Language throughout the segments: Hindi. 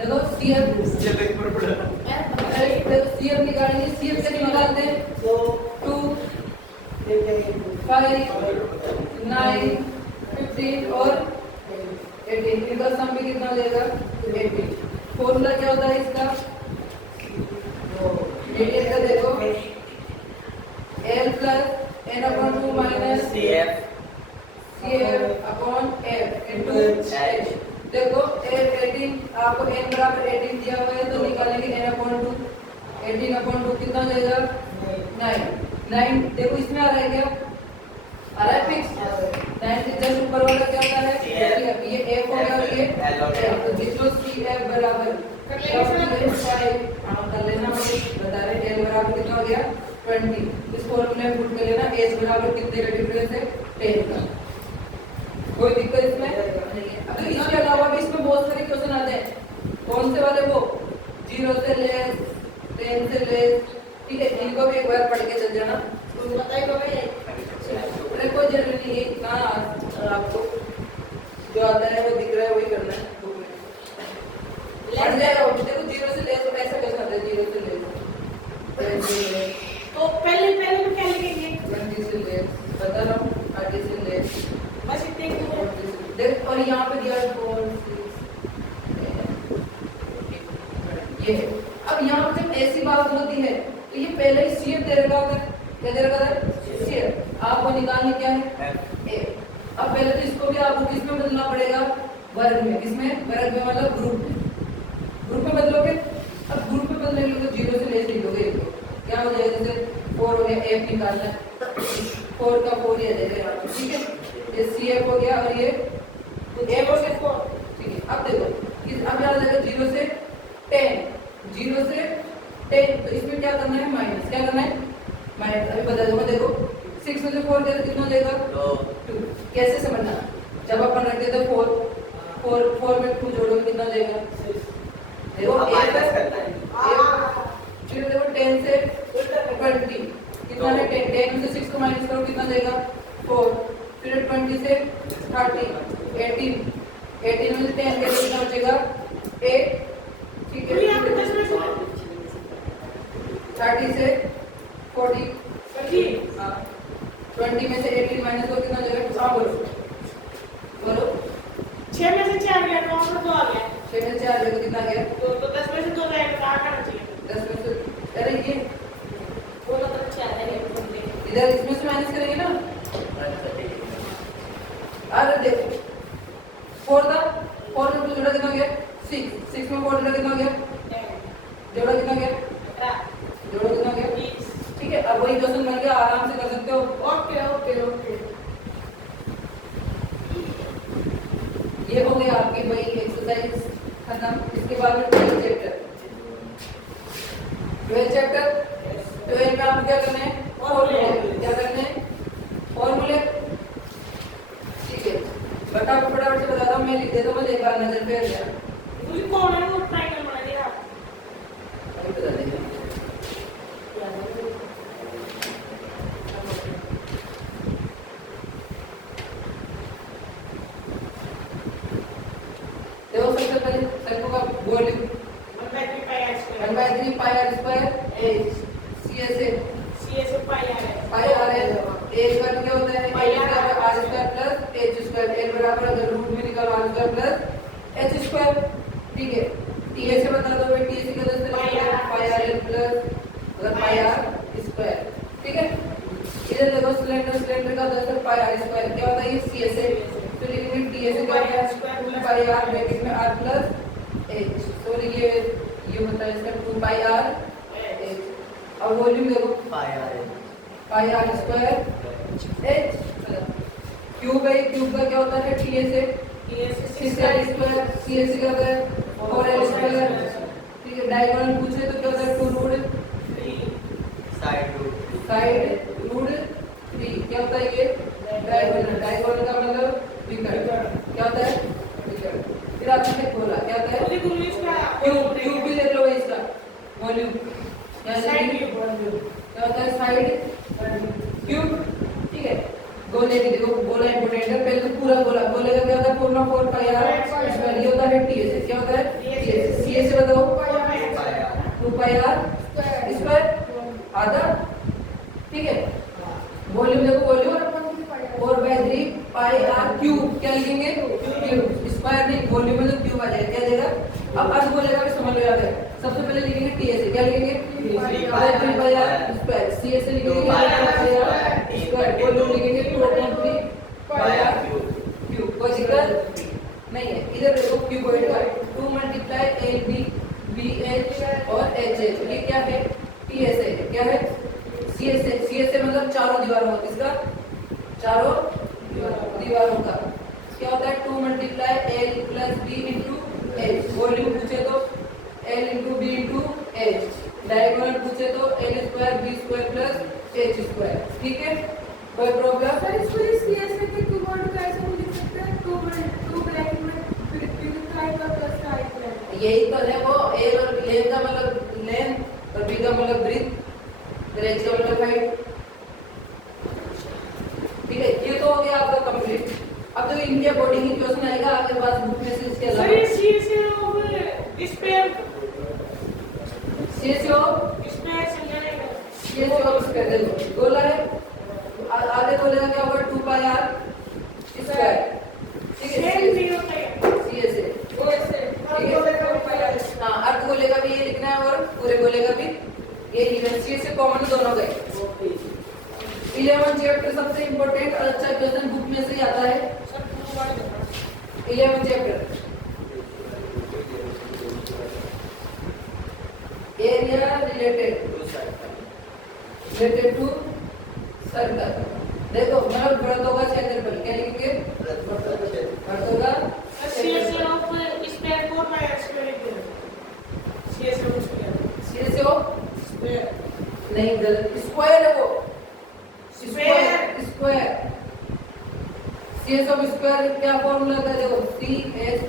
देखो सीएफ सीएफ निकालेंगे। सीएफ से निकालते हैं 2 5 9 15 और 18। इनका सम भी कितना देगा 18। फॉर्मूला क्या होता है इसका रेडियस का देखो L plus n upon 2 minus CF upon F into H। देखो 18 आपको n बराबर 18 दिया हुआ है तो निकालेंगे n अपॉन 2। 18 अपॉन 2 कितना देगा 9। देखो इसमें आ रहा है क्या आ रहा है फिक्स 9 से जस्ट ऊपर वाला क्या होता है ये F हो गया और ये L। तो जिसको CF बराबर कर लेना बता रहे L बराबर कितना हो गया 20। इस फॉर्मूले में पुट कर लेना H बराबर कितने का डिफरेंस है 10 का। कोई दिक्कत इसमें नहीं है। अब इसके अलावा भी इसमें बहुत सारे क्वेश्चन आते हैं। कौन से वाले वो 0 से लेस 10 से लेस, ठीक है, इनको भी एक बार पढ़ के चल जाना। अरे कोई जरूरी नहीं है इतना, आपको जो आता है वो दिख रहा है वही करना है। पढ़ जाएगा वो। देखो 0 से लेस ऐसा कैसे आता है 0 से लेस तो पहले में क्या लिखेंगे 20 से लेस बता रहा हूँ 30 से लेस बस इतने ही देख। और यहाँ पे दिया 4 6 ये है। अब यहाँ पे जब ऐसी बात होती है तो ये पहले ही सीएफ दे रखा होगा। क्या दे रखा है सीएफ। आपको निकालनी क्या है ए। अब पहले तो इसको भी आपको किसमें बदलना पड़ेगा वर्ग में। किसमें वर्ग में मतलब ग्रुप में। ग्रुप में बदलोगे। अब ग्रुप में बदलने के लिए तो 0 से लेस लिखोगे तो क्या हो जाएगा जैसे 4 हो गया एफ निकालना है 4 का 4 ये दे देगा ठीक है। ये CF हो गया और ये F और 4 ठीक है। अब देखो अब याद रखो 0 से 10 0 से 10 तो इसमें क्या करना है माइनस। क्या करना है माइनस। अभी बता दूंगा देखो 6 में से 4 दे तो कितना देगा 2। कैसे समझना जब अपन रखते थे 4 में 2 जोड़ो कितना देगा देखो माइनस करना है। फिर देखो 10 से 20 कितना है 10 में से 6 को माइनस करो कितना देगा 4। फिर 20 से 30 18 में से 10 के कितना बचेगा 8 ठीक है। 30 से 40 हाँ 20 में से 18 माइनस करो कितना देगा हाँ बोलो 6 में से 4 गया 9 में 2 आ गया 6 में से 4 देखो कितना गया तो 10 में से 2 जाएगा तो आना चाहिए 10 में से अरे ये बोलो तो अच्छा है इधर इसमें से माइनस करेंगे ना। अरे देखो 4 में 2 जोड़ा कितना गया 6 में 4 जोड़ा कितना गया जोड़ा कितना गया जोड़ा कितना गया ठीक है। अब वही क्वेश्चन बन गया आराम से कर सकते हो। ओके ये हो गया आपकी वही एक्सरसाइज खत्म। इसके बाद में 12 चैप्टर 12 में आपको क्या करना है क्या करना है फॉर्मूले ठीक है। फटाफट से बताता हूँ मैं लिख देता हूँ एक बार नजर फेर लिया मुझे कौन है वो ट्रायंगल बना दिया अभी बता देंगे। देखो सबसे पहले सर्कल का वॉल्यूम 1/3 पाई r स्क्वायर h CSA पाई r है a स्क्वायर क्या होता है a square r square plus h square l बराबर अगर रूट में निकालो r square plus h square ठीक है। TA से बता दो भाई TA से क्या होता है पाई r l प्लस अगर पाई r स्क्वायर ठीक है। इधर देखो सिलेंडर का होता है पाई r स्क्वायर क्या होता है ये CSA तो लिखेंगे TA से क्या है पाई r ब्रैकेट में r प्लस h सॉरी ये होता है इसका 2 पाई r h। अब वॉल्यूम देखो पाई r स्क्वायर h क्यूब है क्यूब का क्या होता है TA से 6 स्क्वायर CA से क्या होता है 4l स्क्वायर ठीक है। डायगोनल पूछे तो क्या होता है 2 रूट 3 साइड रूट 3 क्या होता है ये डायगोनल का मतलब विकर्ण क्या होता है विकर्ण। फिर आपने क्या बोला क्या होता है क्यूब भी देख लो इसका वॉल्यूम क्या होता है साइड क्यूब ठीक है। गोले की देखो गोला इंपोर्टेंट है पहले तो पूरा गोला गोले का क्या होता है पूर्ण 4 पाई r स्क्वायर ये होता है ts क्या होता है ts two pi r square आधा, ठीक है। वॉल्यूम देखो, वॉल्यूम 4/3 पाई आर क्यूब, क्या लिखेंगे क्यूब, स्क्वायर नहीं, वॉल्यूम में तो क्यूब आ जाएगा, क्या देगा। अब अर्ध बोलेगा भी समझ लो याद है, सबसे पहले लिखेंगे टीएस, क्या लिखेंगे 3 पाई आर स्क्वायर, सीएस लिखेंगे स्क्वायर, वॉल्यूम लिखेंगे 2.3 पाई आर क्यूब, कोई दिक्कत नहीं है। इधर देखो क्यूबॉइड का 2 × एल बी बी एच और एच एच, ये क्या है टीएस है, क्या है सीएस है, सीएस से मतलब चारों दीवारों का, किसका चारों दीवारों का, क्या होता है 2 × L plus B into H, volume पूछे तो L into B into H, diagonal पूछे तो L square B square plus H square, ठीक है। कोई प्रॉब्लम सर इसको इस सीएस के कीबोर्ड का ऐसे हम लिख सकते हैं 2 ब्रैकेट में का प्लस का है, यही तो है वो, ए और लेंथ का मतलब लेंथ और बी का मतलब ब्रीथ, एच का मतलब हाइट, ठीक है। ये तो हो गया आपका कंप्लीट। अब देखो इनके अकॉर्डिंग ही क्वेश्चन आएगा आपके पास बुक में से, इसके सर अलावा ये CS of sphere CS of sphere चल जाएगा, सीएस ऑफ कर दे दो, गोला है आगे बोलेगा क्या होगा 2 पाई आर स्क्वायर, ठीक है, सेम भी होता है सीएस है, वो ऐसे ठीक है। हाँ, अर्ध गोले का भी ये लिखना है और पूरे गोले का भी ये लिखना है, सीएस से कॉमन दोनों गए। 11 चैप्टर सबसे इंपॉर्टेंट और अच्छा क्वेश्चन बुक में से ही आता है। सर पूरा बार देना 11 chapter area related to circle, देखो मतलब वृत्तों का क्षेत्रफल, क्या लिखेंगे वृत्तों का सीएस क्षेत्रफल, ऑफ स्पेयर 4 बाय स्क्वायर लिख दो, CS of sphere CS of sphere नहीं गलत, स्क्वायर है वो, square square CS of square क्या फॉर्मूला था, देखो सीएस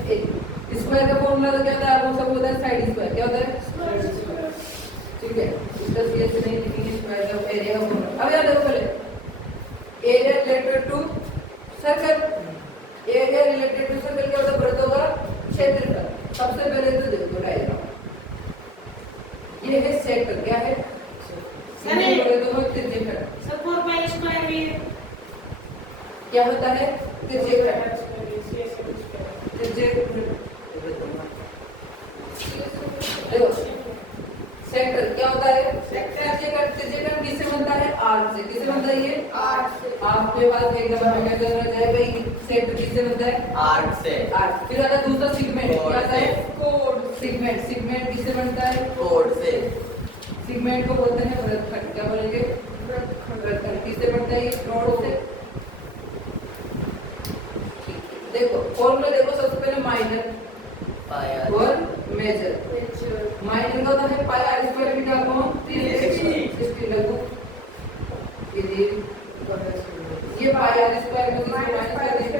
स्क्वायर का फॉर्मूला तो क्या होता है, आप लोग सब होता है साइड स्क्वायर, क्या होता है, ठीक है। इसका सीएस नहीं लिखेंगे, स्क्वायर का एरिया का फॉर्मूला। अब याद देखो पहले area related to circle, area related to circle क्या होता है, वृत्तों का क्षेत्रफल। सबसे पहले तो देखो डायग्राम, ये है सेक्टर, क्या है वृत्तों का क्षेत्रफल, सर 4 बाय स्क्वायर भी क्या होता है क्षेत्रफल, सीएस ऑफ स्पेयर देखो सेक्टर क्या होता है, त्रिज्यीय किससे बनता है, आर्क से, किससे बनता है ये आर्क से, आपके पास एक नंबर में क्या करना है भाई, सेक्टर किससे बनता है आर्क से, आर्क। फिर आता है दूसरा सेगमेंट, क्या आता है कोड, सेगमेंट, सेगमेंट किससे बनता है कोड से, सेगमेंट को बोलते हैं वृत्तखंड, क्या बोलेंगे वृत्तखंड, किससे बनता है ये नोड से। देखो फॉर्मूला देखो, सबसे पहले माइनर पाई आर और मेजर, माइनर का होता है पाई आर स्क्वायर बीटा अपॉन 360 लगो, ये पाई आर स्क्वायर को माइनस कर देंगे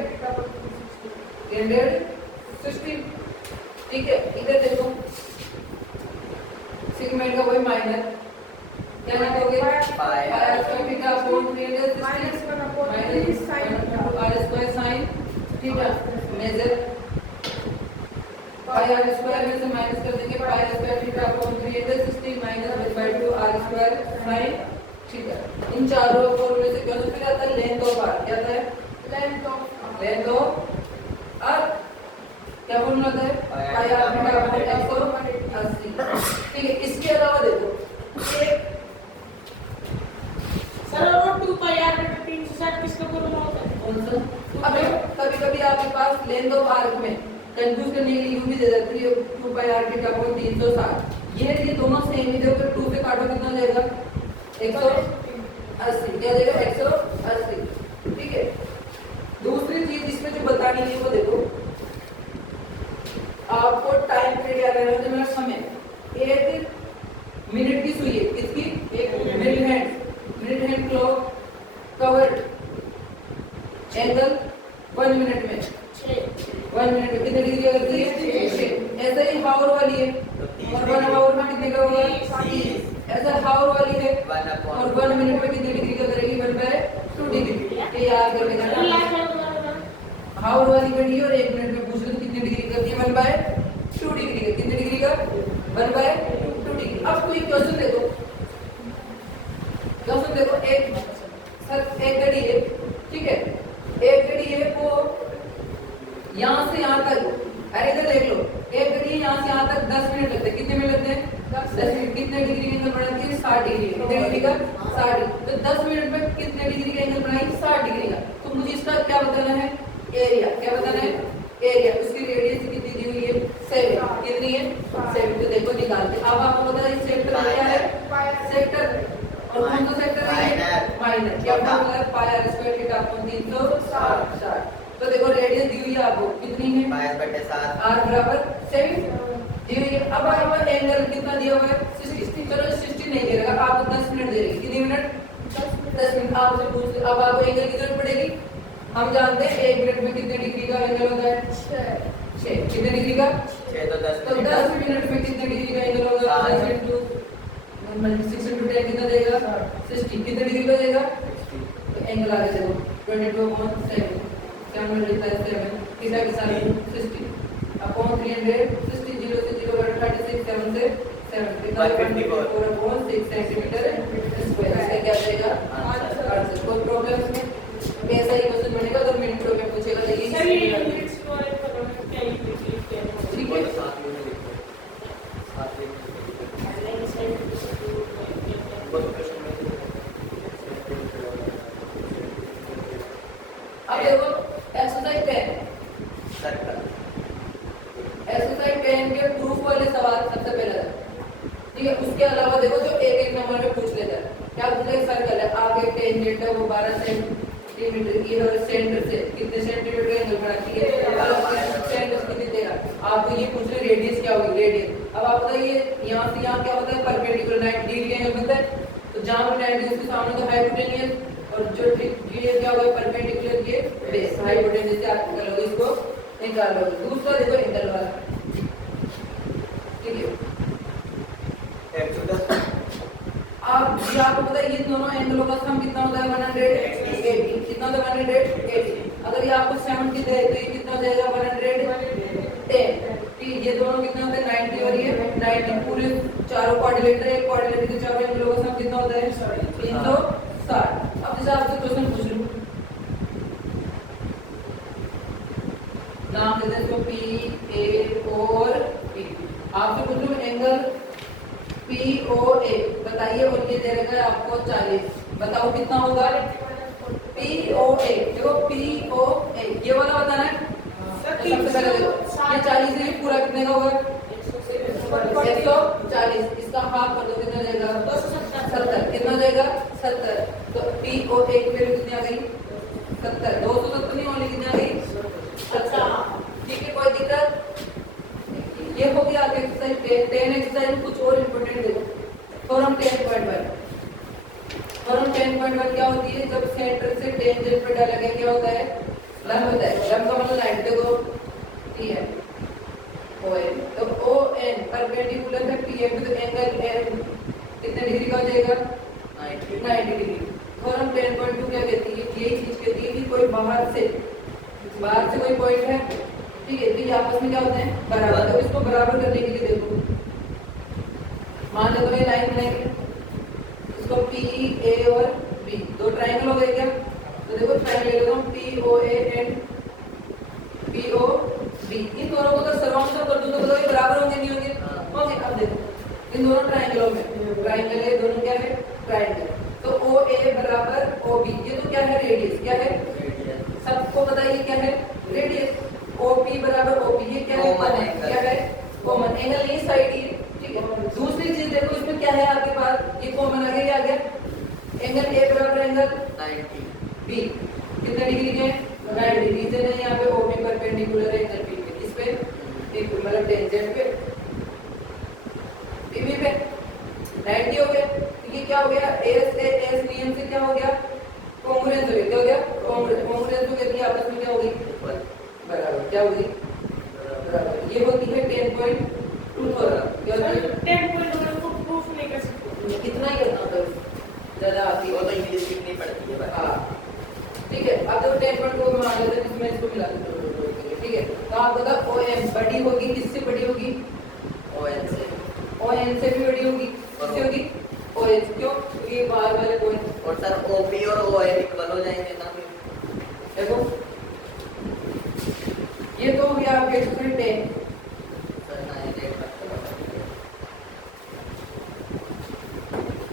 360, ठीक है। इधर देखो सेगमेंट का वही माइनर, क्या लिखोगे pi r square beta upon 360 minus 1 upon 3 sin r square sine theta, major pi r square में से माइनस कर देंगे pi r square theta upon 360 minus 1/2 r square sine theta. इन चारों फॉर्मूले से क्वेश्चन फिर आता है लेंथ ऑफ आर्क, क्या आता है लेंथ ऑफ आर्क, क्या फॉर्मूला आता है पाई आर थीटा अपॉन 180, ठीक है। इसके अलावा देखो एक सर वो 2 पाई आर बटे 360 किसका फॉर्मूला होता है, कौन सा, अब कभी कभी आपके पास लेंथ ऑफ आर्क में कंफ्यूज करने के लिए यूं भी दे देते हैं 2 पाई आर थीटा अपॉन 360, ये दोनों सेम ही, देखो 2 से काटो कितना जाएगा 180, क्या देगा 180, ठीक है। दूसरी चीज इसमें जो बतानी है वो देखो, आपको टाइम पीरियड याद रहना चाहिए, मेरा समय 1 मिनट की सुई है, किसकी, एक minute hand clock covered angle 1 minute में 1 मिनट में कितने डिग्री करती है 6, ऐसा ही हावर वाली है और 1 हावर में कितने का होगा 30, ऐसा हावर वाली है और 1 मिनट में कितने डिग्री का करेगी 1/2 डिग्री, ये याद करने का। हावर वाली घड़ी और 1 मिनट में पूछ लो कितने डिग्री करती है 1/2 डिग्री का, कितने डिग्री का 1/2 डिग्री। अब कोई क्वेश्चन देखो, एक घड़ी है, ठीक है, एक घड़ी है वो यहाँ से यहाँ तक, अरे इधर देख लो, एक घड़ी यहाँ से यहाँ तक 10 मिनट लगते हैं। कितने मिनट लगते हैं? 10 मिनट। कितने डिग्री का एंगल बनाती है? 60 डिग्री। कितने डिग्री का? 60। तो 10 मिनट में कितने डिग्री का एंगल बनाई? 60 डिग्री का। तो मुझे इसका क्या बताना है? एरिया। क्या बताना है? एरिया। उसकी रेडियस कितनी दी हुई है? 7। कितनी है? 7। तो देखो निकालते। अब आपको पता है सेक्टर क्या है? सेक्टर। और कौन सा सेक्टर है? माइनर। क्या फॉर्मूला है? पाई आर स्क्वायर थीटा अपॉन 360। तो देखो रेडियस दी हुई है आपको, कितनी है? r बराबर 7 दी हुई है। अब आपका एंगल कितना दिया हुआ है? 60। चलो 60 नहीं दे रहा, आपको 10 मिनट दे रही। कितने मिनट? 10 मिनट। आपसे पूछ, अब आपको एंगल की जरूरत पड़ेगी। हम जानते हैं 1 मिनट में कितने डिग्री का एंगल होता है? 6। कितने डिग्री का? 6। तो 10 मिनट में कितने डिग्री का एंगल होगा? 10 into 6 into 10 कितना देगा? 60। कितने डिग्री का देगा? तो एंगल आगे देखो 22/7। क्या मिलता है? 7 थीटा के साथ 60 अपॉन 300। 60 0 से 0 बटा 36 7 से 7 कितना? 54/6 सेंटीमीटर स्क्वायर। इसका क्या देगा? आंसर। कोई प्रॉब्लम इसमें? ऐसा ही क्वेश्चन बनेगा अगर मिनटों में पूछेगा तो सर ये ये मिनट्स को और पता नहीं क्या ही लिखते हैं। ठीक है। अब देखो एक्सरसाइज 10। एक्सरसाइज 10 के प्रूफ वाले सवाल सबसे पहले था, ठीक है। उसके अलावा देखो जो एक एक नंबर में पूछ लेता है। क्या पूछे? सर्कल है, आगे टेंजेंट है वो 12 सेंटीमीटर की है, सेंटर से कितने सेंटीमीटर का एंगल बनाती है? सेंटर से कितने देगा? आपको ये पूछ रहे रेडियस क्या होगी? रेडियस। अब आप बताइए यहाँ से यहाँ क्या होता है? परपेंडिकुलर 90 डिग्री का एंगल बनता है। तो जहाँ पे 90 डिग्री के सामने तो हाइपोटेनियस, और जो ये क्या होगा? परपेंडिकुलर, ये बेस। हाइपोटेनियस से आप निकालोगे, इसको निकाल लोगे। दूसरा देखो एंगल वाला, ठीक है। आपको पता है ये दोनों एंगलों का सम कितना होता है? 180। कितना होता है? 180। अगर ये आपको 70 दे तो ये कितना हो जाएगा? 110। ठीक, ये दोनों कितना होता है? 90 और ये 90। पूरे चारों क्वाड्रिलेटर है, क्वाड्रिलेटर के चारों एंगलों का सम कितना होता है? 360। अब जैसे आपसे क्वेश्चन पूछ लूं, नाम देते हैं इसको P A और B। आपसे पूछ लूं एंगल POA बताइए, और ये दे रखा है आपको 40। बताओ कितना होगा? POA देखो, POA ये वाला बताना है। सबसे पहले देखो ये 40 है, ये पूरा कितने का होगा? 140। इसका हाफ कर दो, कितना जाएगा? 70। कितना जाएगा? 70। तो POA की वैल्यू कितनी आ गई? 70। 270 नहीं होने, कितनी आ गई? 70। ठीक है, कोई दिक्कत? ये हो गया आगे एक्सरसाइज 10 एक्सरसाइज में कुछ और इंपॉर्टेंट देखो। थ्योरम 10.1। थ्योरम 10.1 क्या होती है? जब सेंटर से टेंजेंट पे डाला गया क्या होता है? लंब होता है। लंब का मतलब लाइन देखो, TN ON। तो ON परपेंडिकुलर है PM पे, तो एंगल N कितने डिग्री का हो जाएगा? 90 डिग्री। थ्योरम 10.2 क्या कहती है? यही चीज कहती है कि कोई बाहर से कोई पॉइंट है, ठीक है, तो ये आपस में क्या होते हैं? बराबर। तो इसको बराबर करने के लिए देखो, मान लो ये लाइन बनाएंगे, इसको PA और B दो ट्रायंगल हो गए क्या? तो देखो ट्रायंगल ले लेता हूँ POA एंड POB। इन दोनों को अगर सराउंड कर दूं तो बताओ ये बराबर होंगे नहीं होंगे? होंगे। अब देखो इन दोनों ट्रायंगलों में ट्रायंगल है, दोनों क्या है? ट्रायंगल। तो OA बराबर OB, ये तो क्या है? रेडियस। क्या है? सबको बताइए क्या है? रेडियस। OP बराबर OP, ये क्या है? कॉमन है। क्या है? कॉमन एंगल नहीं, साइड ही, ठीक है। दूसरी चीज देखो इसमें क्या है आपके पास? ये कॉमन आ गया, ये आ गया एंगल A बराबर एंगल 90 B। कितने डिग्री के? 90 डिग्री से नहीं, यहाँ पे OP परपेंडिकुलर है एंगल B पे। इस पे मतलब टेंजेंट पे PB पे 90 हो गया। ये क्या हो गया? S नियम से क्या हो गया? कॉन्ग्रुएंस हो गया। क्या हो गया? कॉन्ग्रुएंस हो गया, आपस में क्या हो गई? बराबर। क्या होगी? बराबर। ये होती है 10.2 थ्योरम। क्या होती है? 10.1 को प्रूफ नहीं कर सकते। कितना ही करना होता है, ज्यादा आती है, वो तो इंग्लिश सीखनी पड़ती है। हाँ, ठीक है। अब जब 10.2 में मान लेते हैं, इसमें इसको मिला देते हैं, ठीक है। तो आप बता OM बड़ी होगी, किससे बड़ी होगी? ON से। एन से भी बड़ी होगी, किससे होगी? OH, क्यों? क्योंकि ये बाहर वाले पॉइंट। और सर OP और OH इक्वल हो जाएंगे ना फिर? देखो ये तो हो गया आपके एक्सरसाइज 10। सर ना ये देख सकते हो।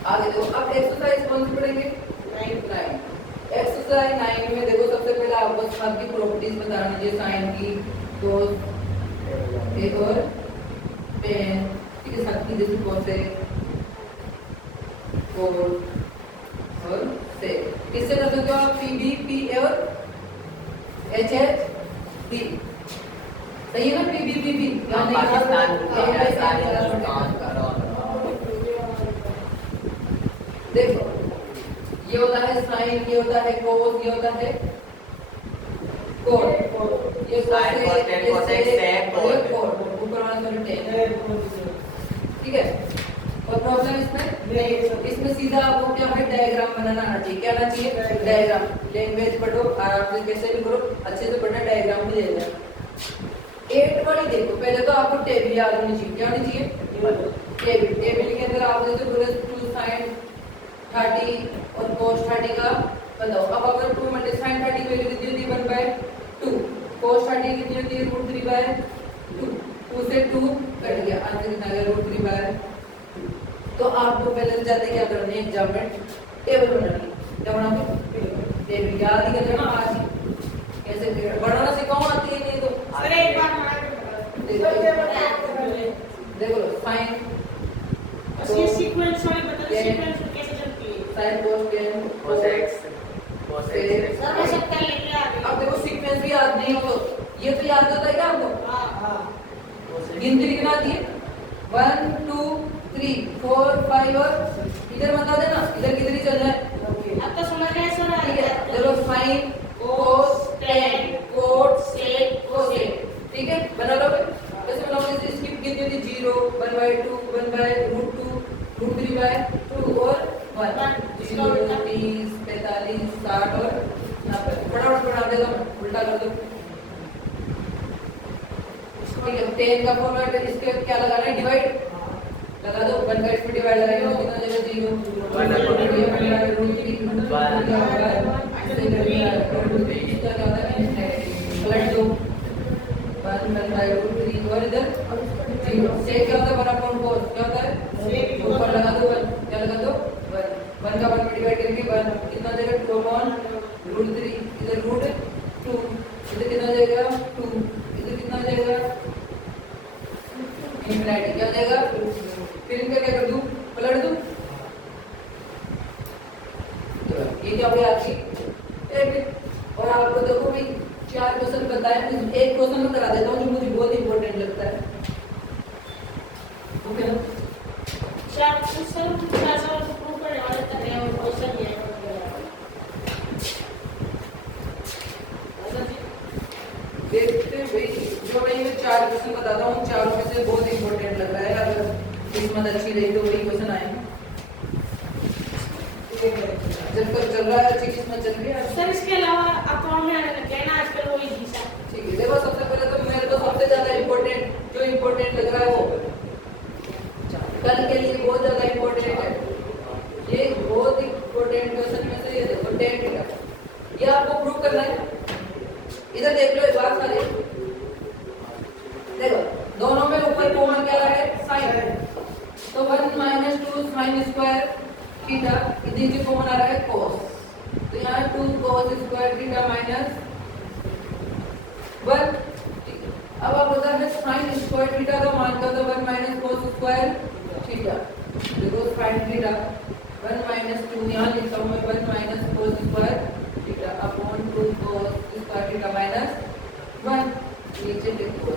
आगे देखो, अब एक्सरसाइज कौन सी पढ़ेंगे? 9। एक्सरसाइज 9 में देखो सबसे पहले आपको साथ की प्रॉपर्टीज बतानी है, साइन की, cos, एक और tan, ठीक है, साथ की जैसे cosec, cos और sec। किससे कर सकते हो आप? PB, P और HH, D, सही है ना? PB, PB हाँ, पाकिस्तान हिंदुस्तान करो। देखो ये होता है साइन, ये होता है कोस, ये होता है कोट, ये Sin, cos, tan, cosec, sec, cot। ऊपर वाला सॉरी tan, ठीक है। और प्रॉब्लम इसमें इसमें सीधा आपको क्या है, डायग्राम बनाना आना चाहिए। क्या आना चाहिए? डायग्राम। लैंग्वेज पढ़ो आराम से, कैसे भी करो, अच्छे से पढ़ना, डायग्राम भी ले लेना। 8 वाली देखो, पहले तो आपको टेबल याद होनी चाहिए। क्या होनी चाहिए? टेबल। टेबल के अंदर आप जैसे बोले 2 sin 30 और cos 30 का बताओ। अब अगर 2 मल्टी sin 30 की वैल्यू कितनी होती है? 1/2, cos 30 कितनी होती है? √3/2, 2 से 2 कट गया, आंसर कितना आ गया? √3/2। तो आपको पहले जाते क्या करना है, एग्जाम में टेबल बनानी है। क्या बनाओगे? टेबल। याद ही कर लेना आज ही, कैसे बनाना सिखाऊं, आती है नहीं तो सर एक बार बना के देखो साइन, ये सीक्वेंस वाली बता दो, सीक्वेंस कैसे चलती है? Sine cos tan cosec, cosec, sir मैं सब कर लेके आ गई। अब देखो सीक्वेंस भी याद नहीं हो तो ये तो याद होता है क्या आपको? हाँ गिनती लिखना आती है 1 2 3 4 5 और इधर बता देना, इधर किधर ही चलना है। अब तो समझ गए सर। ठीक है, देखो sign cos tan cot sec cosec, ठीक है, बना लोगे। कैसे बनाओगे? जैसे इसकी कितनी होती है? 0, 1/2, 1/√2, √3/2 और 1, 0, 30, 45, 60 और 90। फटाफट बना देगा, उल्टा कर दो। ठीक है, 10 का फॉर्मेट इसके क्या लगाना है? डिवाइड लगा दो। 1 का इसमें डिवाइड लगाएंगे तो कितना देगा? 0, 1 का पलट दो 1/√3 और इधर 0। सेक क्या होता है? 1/4 क्या होता है? ऊपर लगा दो 1, क्या लगा दो? 1 का 1 में डिवाइड करके 1 कितना देगा? 2/√3, इधर √2, इधर कितना देगा? 2, इधर कितना देगा? इनफिनिटी, क्या देगा? फिर इनका क्या कर दूं? पलट दूं। ये क्या हो गया आपकी एक। और आपको देखो भाई 4 क्वेश्चन बताए, एक क्वेश्चन में करा देता हूँ जो मुझे बहुत इंपॉर्टेंट लगता है। ओके ना? सर सर प्रूफ करने वाले तरह हैं, और क्वेश्चन ये है। देखते भाई, जो मैं ये 4 क्वेश्चन बताता हूँ, चारों में से बहुत इंपॉर्टेंट लग रहा है। अगर किस्मत अच्छी रही तो वही क्वेश्चन आएंगे। जब तक चल रहा है, अच्छी किस्मत चल रही है। सर इसके अलावा अकाउंट में आने लग गया ना आजकल, वही जीसा। ठीक है, देखो सबसे पहले तो मेरे को सबसे ज्यादा इंपॉर्टेंट जो इंपॉर्टेंट लग रहा है वो कल के लिए बहुत ज्यादा इंपॉर्टेंट है। ये बहुत इंपॉर्टेंट क्वेश्चन में से ये देखो tan थीटा, ये आपको प्रूव करना है। इधर देख लो एक बात सारी, देखो दोनों में ऊपर कॉमन क्या है? साइन। तो 1 - 2 sin स्क्वायर थीटा, नीचे कॉमन आ रहा है cos, तो यहाँ 2 cos स्क्वायर थीटा माइनस 1। अब आप बता है sin स्क्वायर थीटा का मान क्या होता है? 1 - cos स्क्वायर थीटा। देखो sin थीटा 1 - 2 यहाँ लिखता हूँ मैं, 1 - cos square theta upon 2 cos square theta minus 1, नीचे लिखो।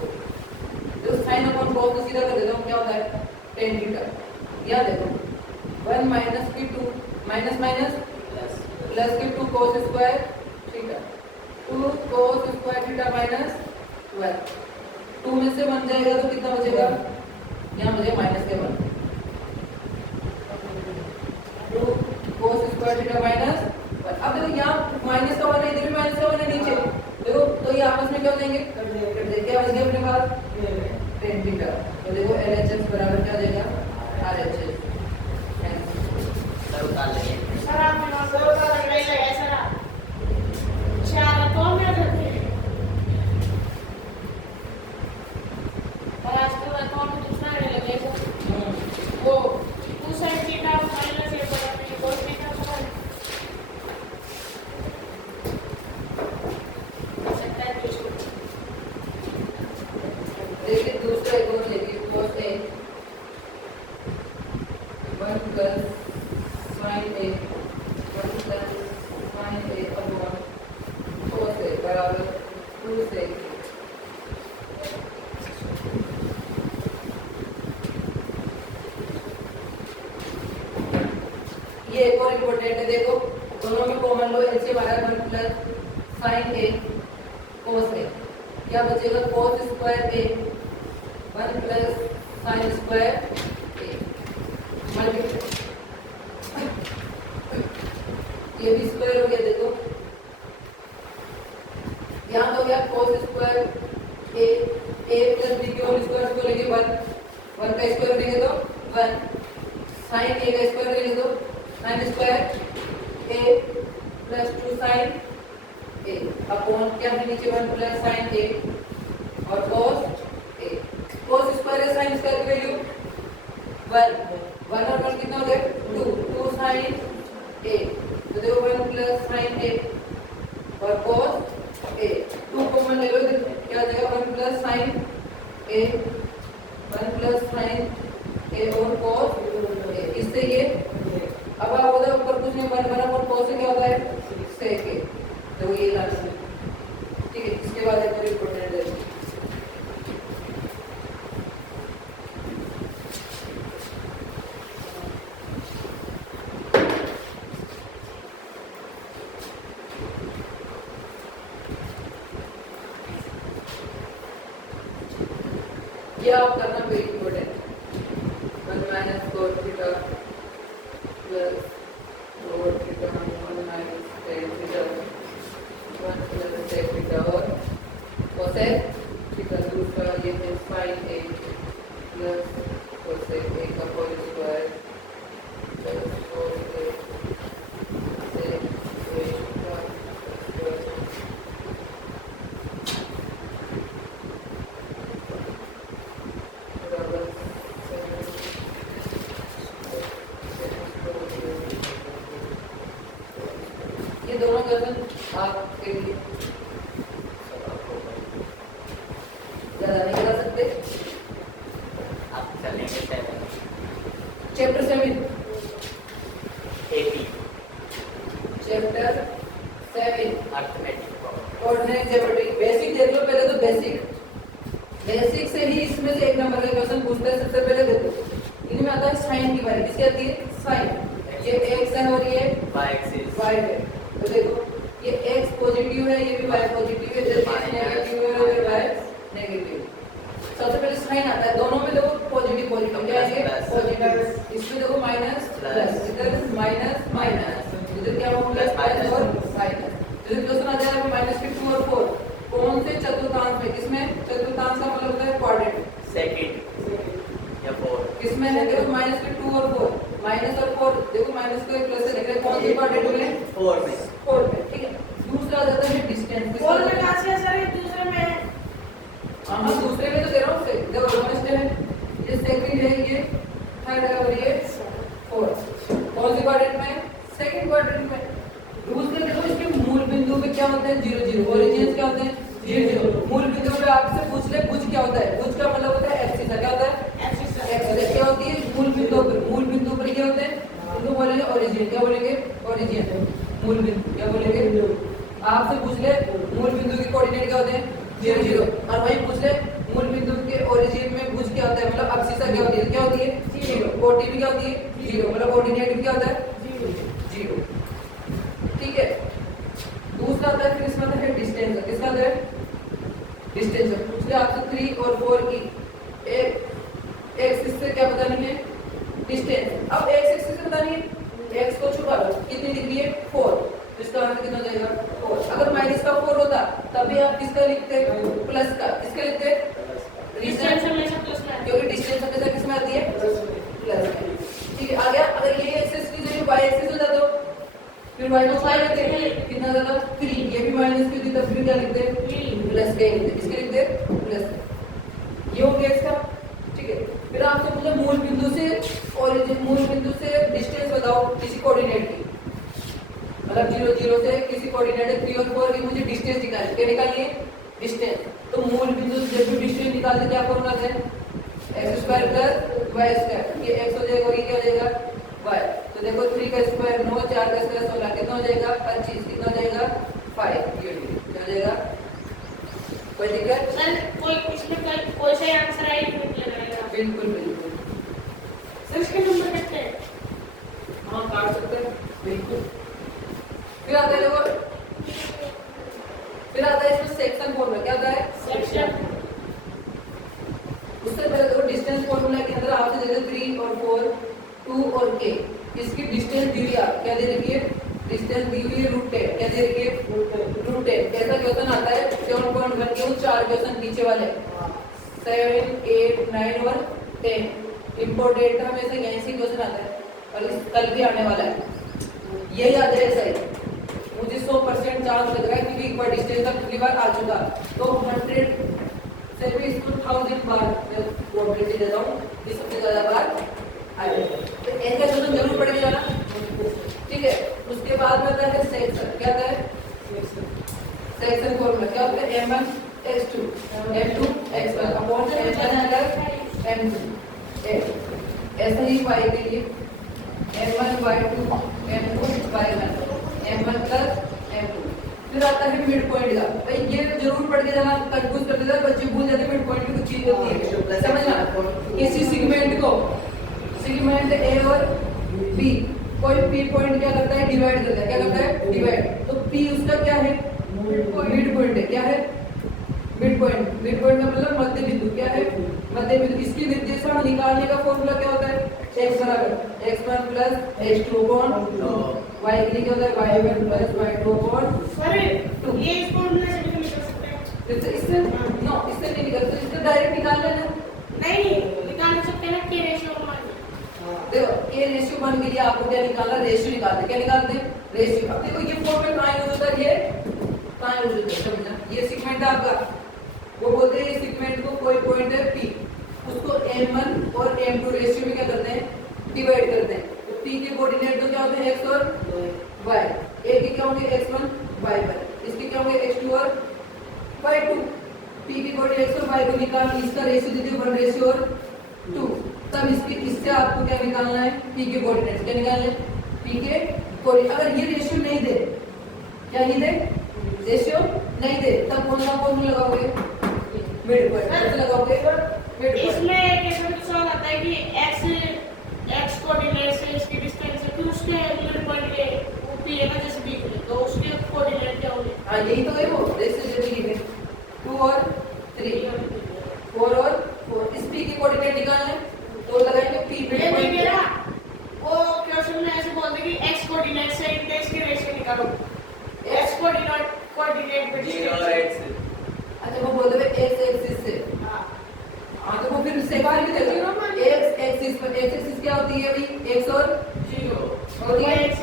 तो sin अपॉन cos को सीधा कर देता हूँ, क्या होता है? tan theta. यहाँ देखो 1 माइनस की 2 माइनस माइनस प्लस की 2 cos square theta, 2 cos square theta minus 1। 2 में से 1 जाएगा तो कितना बचेगा? यहाँ मुझे माइनस के 1, 2 cos स्क्वायर थीटा माइनस 1। अब देखो यहाँ माइनस का 1 है, इधर भी माइनस का 1 है नीचे, देखो तो ये आपस में क्या हो जाएंगे? कट देंगे। क्या बच गया अपने पास? tan theta. तो देखो LHS बराबर क्या हो जाएगा? RHS सर उतार लेंगे सर आप बिना सर का लग रही है सर आप चार तो में देते हैं और आज तो तो में दूसरा नहीं लगे सर वो उस साइड की का फाइनल से पता नहीं कोई नहीं का सकता है कुछ देखिए दूसरा एक और लेंगे cos A 1 plus sin A 1 plus sin A upon cos A बराबर 2 से ये एक और इम्पोर्टेंट है देखो दोनों में कॉमन लो एलसीएम आ रहा है 1 plus sin A cos A क्या बचेगा cos square A 1 plus sin square A multiply ये भी स्क्वायर हो गया देखो यहाँ हो गया cos square A plus B की होल स्क्वायर को लेंगे 1 का स्क्वायर लेंगे तो 1 sin A का स्क्वायर लेंगे तो sin square A plus 2 sin A upon क्या है नीचे 1 प्लस sin A और cos A cos स्क्वायर है sin स्क्वायर की वैल्यू 1 और 1 कितना हो गया 2 sin A तो देखो 1 प्लस sin A और cos A 2 कॉमन ले लो क्या आ जाएगा 1 plus sin A 1 plus sin A और cos A इससे ये अब आप उधर ऊपर कुछ नहीं 1 और cos से क्या होता है sec A तो ये लास्ट ठीक है इसके बाद एक और इम्पोर्टेंट है ये आप करना very important 1 minus cos theta plus cos theta 1 minus tan theta 1 plus sec theta और cosec थीटा दूसरा ये है sin A plus cosec A का whole square plus cos A sec A का स्क्वायर ये दोनों क्वेश्चन आपके लिए ज्यादा नहीं करा सकते आप चलेंगे 7 chapter 7 AP chapter 7 arithmetic coordinate geometry basic देख लो पहले तो बेसिक से ही इसमें से एक नंबर का क्वेश्चन पूछता है सबसे पहले देखो इनमें आता है साइन की बारी किसकी आती है साइन ये x है और ये y एक्सिस y है तो देखो ये x पॉजिटिव है ये भी y पॉजिटिव है जबकि ये नेगेटिव है और ये y नेगेटिव सबसे पहले साइन आता है दोनों में देखो पॉजिटिव क्या है पॉजिटिव इसमें देखो माइनस प्लस इधर माइनस इधर क्या होगा प्लस और माइनस इधर क्वेश्चन आ जाएगा माइनस के 2 और 4 कौन से चतुर्थांश में किसमें चतुर्थांश का मतलब होता है क्वाड्रेंट सेकंड या 4 किसमें है देखो माइनस के 2 और 4 माइनस और 4 देखो माइनस को प्लस से लिख रहे कौन से क्वाड्रेंट में 4 में 4 में ठीक है दूसरा आ जाता है डिस्टेंस बोल में कहां से सर ये दूसरे में है हां दूसरे में तो दे रहा हूं देखो फर्स्ट है ये सेकंड है ये थर्ड है और ये फोर्थ कौन से क्वाड्रेंट में सेकंड क्वाड्रेंट में दूसरे देखो इसके मूल बिंदु पे क्या होता है 0 0 ओरिजिन क्या होते हैं 0 0 मूल बिंदु पे आपसे पूछ ले भुज क्या होता है भुज का मतलब होता है एक्सिस क्या होता है एक्सिस एक्सिस क्या होती है मूल बिंदु पर क्या होते हैं उनको बोलेंगे ओरिजिन क्या बोलेंगे ओरिजिन मूल बिंदु क्या बोलेंगे आपसे पूछ ले मूल बिंदु के कोऑर्डिनेट क्या होते हैं 0 0 और वही पूछ ले मूल बिंदु के ओरिजिन में भुज क्या होता है मतलब अक्सिसा क्या होती है 0 ओटी भी क्या होती है 0 मतलब कोऑर्डिनेट भी क्या होता है 0 ठीक है दूसरा आता है फिर इसमें आता है डिस्टेंस किसका आता है डिस्टेंस पूछ ले आपसे 3 और 4 की एक एक्सिस से क्या बतानी है डिस्टेंस अब x एक्सिस से बतानी है x को छुपा लो कितनी डिग्री है 4 तो इसका आंसर कितना हो जाएगा 4 अगर माइनस का 4 होता तभी आप किसका लिखते प्लस का किसका लिखते डिस्टेंस हमेशा प्लस में क्योंकि डिस्टेंस हमेशा किसमें आती है प्लस में माइनस क्या लिखते हैं, कितना ज्यादा 3, ये भी माइनस की होती तब भी क्या लिखते हैं, प्लस के लिखते हैं, किसके लिखते हैं, प्लस। ये हो गया इसका, ठीक है। फिर आपसे पूछा मूल बिंदु से ओरिजिन, मूल बिंदु से डिस्टेंस बताओ किसी कोऑर्डिनेट की, मतलब 0 0 से किसी कोऑर्डिनेट 3 और 4 की मुझे डिस्टेंस निकालनी, क्या निकालनी है, डिस्टेंस। तो मूल बिंदु से जब भी डिस्टेंस निकालते क्या फॉर्मूला है, x² + y², ये x हो जाएगा और ये क्या हो जाएगा, y। तो देखो 3 का स्क्वायर 9, 4 का स्क्वायर 16, कितना हो जाएगा 25, कितना हो जाएगा 5, ये क्या हो जाएगा, कोई दिक्कत, सर कोई इसमें कोई सा आंसर आई नहीं लगाएगा, बिल्कुल बिल्कुल। सर इसके नंबर कितने हैं? हाँ काट सकते हैं, बिल्कुल। फिर आता है देखो, फिर आता है इसमें सेक्शन फॉर्मूला, क्या आता है, सेक्शन। उससे पहले देखो डिस्टेंस फॉर्मूला के अंदर आपसे दे दे 3 और 4, 2 और k, इसकी डिस्टेंस दी हुई है, क्या दे रखी है, डिस्टेंस दी हुई है √10, क्या दे रखी है, √10। कैसा क्वेश्चन आता है 7.1 के 4 क्वेश्चन पीछे वाले 7, 8, 9 और 10 इंपॉर्टेंट हमेशा यहीं से क्वेश्चन आता है और इस कल भी आने वाला है, ये याद है ऐसा ही। मुझे 100% चांस लग रहा है क्योंकि एक बार डिस्टेंस का पिछली बार आ चुका, तो 100 से भी इसको 1000 बार मैं प्रोबेबिलिटी देता हूँ कि सबसे ज्यादा बार आएगा। तो ऐसा क्वेश्चन जरूर पढ़ के जाना, ठीक है। उसके बाद में आता है सेक्शन, क्या आता है, सेक्शन फॉर्मूला क्या होता है, m1 x2 m2 x1 upon m2 ऐसा ही y के लिए m1 y2 m2 y1 m1 + m2। फिर आता है मिड पॉइंट का, भाई ये जरूर पढ़ के जाना, कंफ्यूज कर देता है बच्चे, भूल जाते हैं मिड पॉइंट की कुछ चीज होती है, समझना। किसी सेगमेंट को, सेगमेंट A और B, कोई P पॉइंट क्या करता है, डिवाइड करता है, क्या करता है, डिवाइड। तो P उसका क्या है, मिड पॉइंट है, क्या है, मिड पॉइंट। मिड पॉइंट का मतलब मध्य बिंदु, क्या है, मध्य बिंदु। इसकी निर्देशांक निकालने का फॉर्मूला क्या होता है, x बराबर x1 + x2 अपॉन y के लिए क्या होता है, y1 + y2 अपॉन सर ये इस फॉर्मूला से भी निकल सकते हैं? इससे नो, इससे नहीं निकलता, इससे डायरेक्ट निकाल लेना। नहीं निकाल सकते हैं ना, के रेशियो मान देखो ये रेशियो मान के लिए आपको क्या निकालना, रेशियो निकालते, क्या निकालते हैं, रेशियो। अब देखो ये फॉर्मूला कहाँ यूज होता है, ये कहाँ यूज होता है, समझना। ये सेगमेंट आपका, वो बोलते हैं सेगमेंट को कोई पॉइंट है P, उसको m1 और m2 रेशियो में क्या करते हैं, डिवाइड करते हैं। तो P के कोऑर्डिनेट तो क्या होते हैं, x और y, a के क्या होंगे x1 y1, इसके क्या होंगे x2 और y2। P के कोऑर्डिनेट x और y को निकाल, इसका रेशियो दे दिए 1:2, तब इससे आपको क्या निकालना है, P के कोऑर्डिनेट, क्या निकालना है, P के कोऑर्डिनेट। अगर ये रेशियो नहीं दे, क्या नहीं दे, रेशियो नहीं दे, तब कौन सा फॉर्मूला लगाओगे, मिड पॉइंट, कैसे लगाओगे, मिड पॉइंट। इसमें कैसे सवाल आता है कि x कोऑर्डिनेट से इसकी डिस्टेंस है, फिर उसके मिड पॉइंट के P है ना, जैसे B तो उसके कोऑर्डिनेट क्या होंगे, हाँ यही तो है वो, जैसे जैसे 2 और 3 4 और 4, इस P के कोऑर्डिनेट निकालने, तो लगाएंगे P मिड पॉइंट। वो क्वेश्चन में ऐसे बोलते हैं कि x कोऑर्डिनेट से इसके रेशियो निकालो, x कोऑर्डिनेट पे 0 और 8 से, अच्छा वो बोलते हैं x एक्सिस से, हाँ तो वो फिर सेकंड भी देखो, x एक्सिस पर, x एक्सिस क्या होती है भाई, x और 0 होती है, x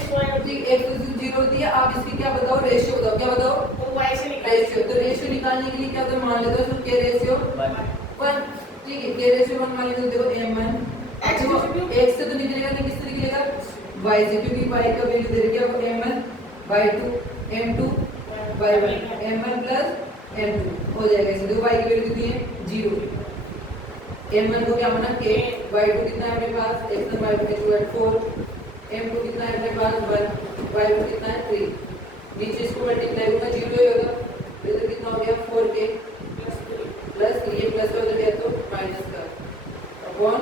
एक्सिस 0 होती है। आप इसकी क्या बताओ, रेशियो बताओ, क्या बताओ, तो y से निकालो। रेशियो। तो रेशियो निकालने के लिए क्या होता है, मान लेते हैं के रेशियो 1, ठीक है, के रेशियो 1 मान लेते हो, देखो m1 x से तो निकलेगा नहीं, किससे निकलेगा, y से, क्योंकि y का वैल्यू दे रखा है m1 y2 m2 y1 m1 + m2 हो जाएगा। इससे देखो y की वैल्यू कितनी है, 0। m1 को क्या माना, k, y2 कितना है अपने पास, x1 y2 4, m2 कितना है अपने पास 1, y1 कितना है 3। नीचे इसको मल्टीप्लाई करूंगा, 0 ही होगा, तो कितना हो गया 4k प्लस ये प्लस हो गया तो माइनस का अपॉन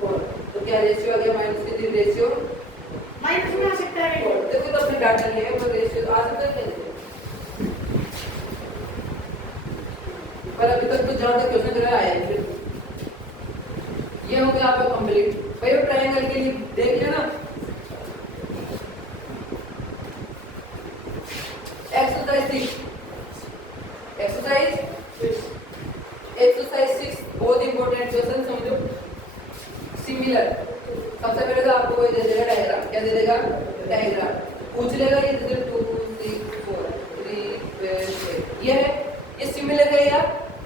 4। तो क्या रेशियो आ गया, माइनस के लिए रेशियो माइनस में आ सकता है, देखो तो अपने डाटा लिया है, वो रेशियो आ सकता है कैसे, पर अभी तक तो जहाँ तक क्वेश्चन कर आया है। फिर ये हो गया आपका कंप्लीट। भाई वो ट्रायंगल के लिए देख लेना, एक्सरसाइज 6 बहुत इंपॉर्टेंट क्वेश्चन, समझो। सिमिलर, सबसे पहले तो आपको कोई दे देगा डायग्राम, क्या दे देगा, डायग्राम। पूछ लेगा ये 2 6 4 3 6 ये है, ये सिमिलर है या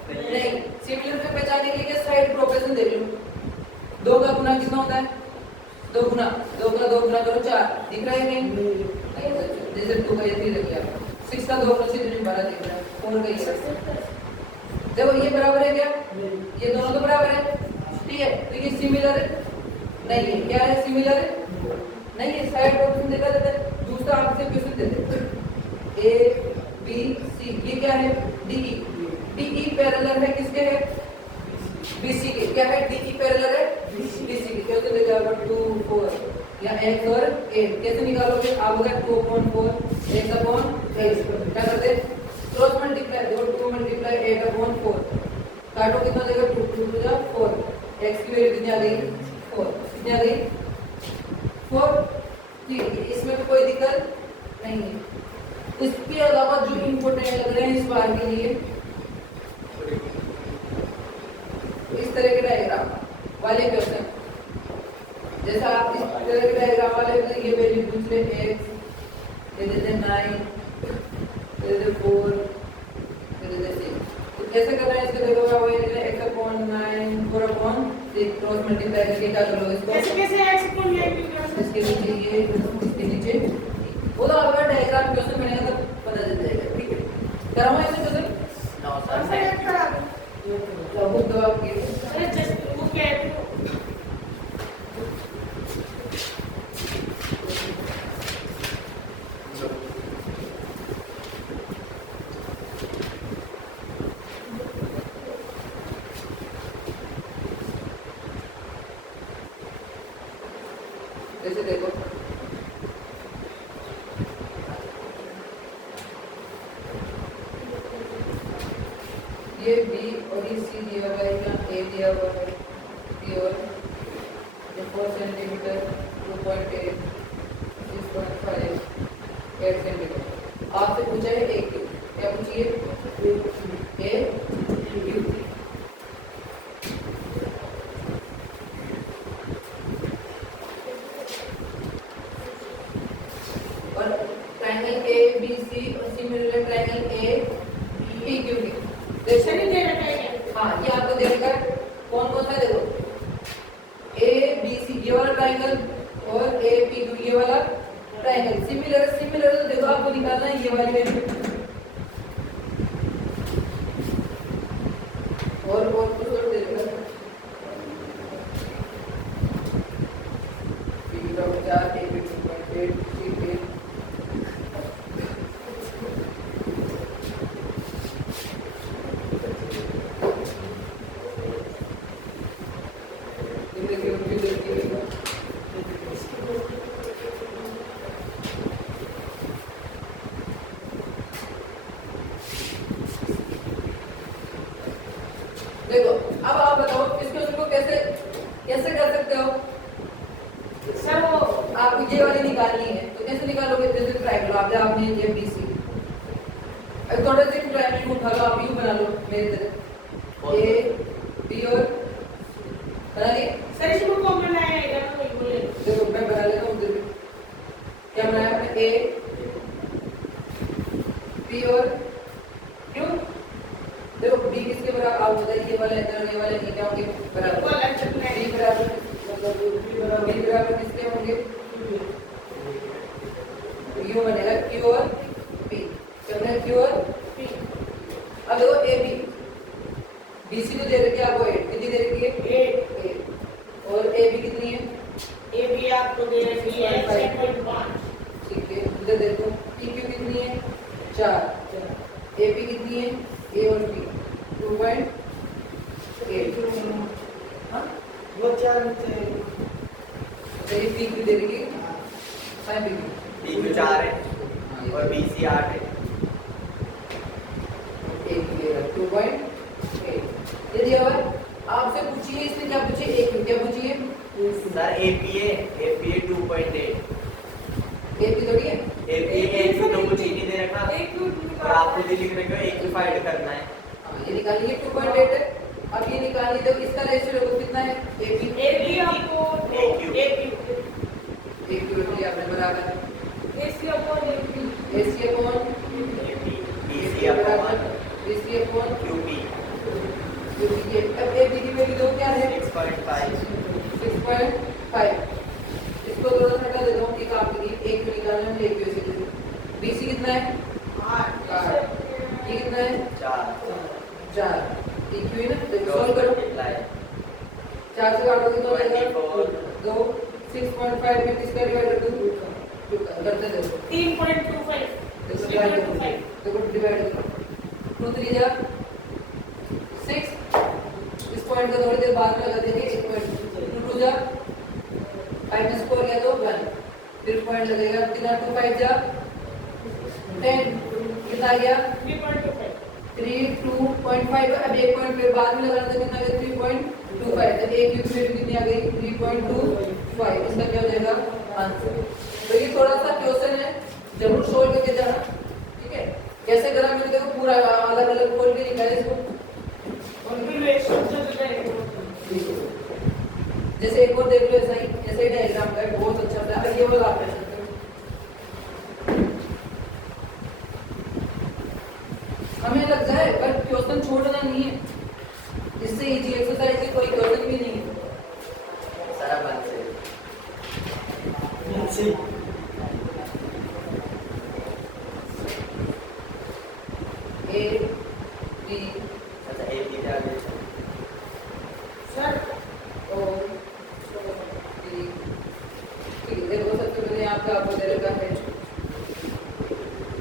नहीं? सिमिलर पे पहचानने के लिए क्या साइड प्रोपोर्शन देख लो। 2 का गुना कितना होता है? 2 गुना 2 का 2 गुना करो 4, दिख रहा है नहीं? जैसे 2 का ये 3 रख लिया, 6 का 2 गुना से 12 दिख रहा है, 4 का ये। देखो ये बराबर है क्या? ये दोनों तो बराबर है, ठीक है? तो ये सिमिलर नहीं है, क्या है? सिमिलर नहीं है, साइड प्रोपोर्शन देखा जाता है। दूसरा आपसे क्वेश्चन देते हैं, ए बी सी, ये क्या है? डीई। डीई पैरेलल है किसके है? बीसी के। क्या है? डीई पैरेलल है बीसी के। कैसे ले जाओगे? 2 4 या x और 8 कैसे निकालोगे? आप होगा 2/4 x/8। क्या करते हैं? क्रॉस मल्टीप्लाई, देखो 2 मल्टीप्लाई 8/4 काटो, कितना देगा? 2 2 जा 4, x की वैल्यू कितनी आ गई? 4। कितनी आ गई? 4। ठीक है, इसमें तो कोई दिक्कत नहीं है। इसके अलावा जो इम्पोर्टेंट लग रहे हैं इस बार के लिए, इस तरह के डायग्राम वाले क्वेश्चन, जैसा आप इस तरह के डायग्राम वाले में ये वैल्यू पूछ ले, x दे देते 9 दे देते 4 दे देते 6, तो कैसे करना है इसको? देखो वो है x/9 4/6 क्रॉस मल्टीप्लाई करके क्या करोगे इसको? कैसे x को ले इसके नीचे ये, इसके नीचे वो तो आपका डायग्राम क्वेश्चन बनेगा तो पता चल जाएगा, ठीक है? कराऊं ऐसे क्वेश्चन? No, sir. बहुत दो आपके अरे जस्ट वो क्या है? जैसे देखो, ये बी और ये सी दिया हुआ है, यहाँ ए दिया हुआ है, बी और ये 4 सेंटीमीटर 2.8 6.5 8 सेंटीमीटर। आपसे पूछा है ए क्यू, क्या पूछिए? ए क्यू। और ट्रायंगल ए बी सी और similar triangle A P Q D ऐसा नहीं दे रखा है क्या? हाँ, ये आपको दे रखा है। कौन कौन सा? देखो ए बी सी ये वाला ट्रायंगल और ए पी क्यू ये वाला ट्रायंगल। सिमिलर सिमिलर तो देखो आपको निकालना है ये वाली वैल्यू, और कुछ और दे रखा है। पी का 4 ए पी 2.8 सी पे देखो। अब आप बताओ इस क्वेश्चन को कैसे कैसे कर सकते हो? सर वो आपको ये वाली निकालनी है तो कैसे निकालोगे? जैसे ट्रायंगल आपने ये बीसी, अब थोड़ा सा ट्रायंगल को उठा लो, आप यू बना लो मेरे तरह, ए बी और बना लिए। सर इसको कौन बनाएगा ना वही बोले। देखो मैं बना लेता हूँ, उधर क्या बनाया आपने? ए बी और क्यू। देखो बी किसके बराबर? आप बताइए, ये वाला इधर और ये वाला ये क्या होंगे? बराबर। बी बराबर मतलब बी बराबर किसके होंगे? यू बनेगा क्यू और पी। क्या बनेगा? क्यू और पी। अब देखो ए बी, बी सी को दे रखी है आपको 8, कितनी दे रखी है? 8 और ए बी कितनी है? ए भी आपको दे रही है 6.5। ठीक है, इधर देखो पी क्यू कितनी है? 4। ए पी कितनी है? ए और बी 2.8। हाँ वो 4 नीचे तो ये पी क्यू दे रही है, हाँ पी क्यू पी क्यू 4 है और बी सी 8 है। एक क्लियर 2.8 ये दिया हुआ है। आपसे पूछिए, इसने क्या पूछे? ए क्यू क्या पूछिए? सर एपीए 2.8 ए पी थोड़ी है, एपीए तो कुछ ही नहीं दे रखा और आपको जो लिख रखे हो इक्विफाइड करना है। हाँ ये निकालिए 2.8 है। अब ये निकालिए तो इसका रेशियो देखो कितना है? ए पी ए भी आपको AQ ए एक क्यू आपने बराबर है इसलिए आपको AC upon BC upon BC upon QP QP। अब AB की वैल्यू दो क्या है 6.5 6.5। इसको थोड़ा सा हटा देता हूँ, एक आपके लिए एक निकालना है, एक वैसे ले। BC कितना है 8। ये कितना है 4। EQ है ना, तो सॉल्व करो। 4 से काटोगे तो आएगा 2। 6.5 में किसका डिवाइड कर दूं, करते देखो 3.25 देखो डिवाइड करो, देखो डिवाइड करो 2 3 जा 6। इस पॉइंट को थोड़ी देर बाद में लगा देंगे, 1 पॉइंट 2 2 जा 5 में स्कोर किया तो 1, फिर पॉइंट लगेगा कितना 2 5 जा 10, कितना आ गया 3.25 3.2.5। अब 1 पॉइंट फिर बाद में लगाना था, कितना आ गया 3.25। तो एक की वैल्यू कितनी आ गई 3.25। इसका क्या हो जाएगा आंसर। तो ये थोड़ा सा क्वेश्चन है, जरूर सोल्व करके जाना, ठीक है। कैसे करा मैंने, देखो पूरा अलग अलग खोल के निकाले इसको। और फिर एक सब्जेक्ट जाएगा जैसे एक और देख लो, ऐसा ही ऐसे ही डायग्राम का है, बहुत अच्छा था। ये वाला आप कर सकते हो। हमें लग जाए पर क्वेश्चन छोड़ना नहीं है, इससे इजी एक्सरसाइज की कोई क्वेश्चन भी नहीं है। सारा बंद से A B अच्छा A B क्या है सर O D। ठीक है, देखो सबसे पहले आपका आपको दे रखा है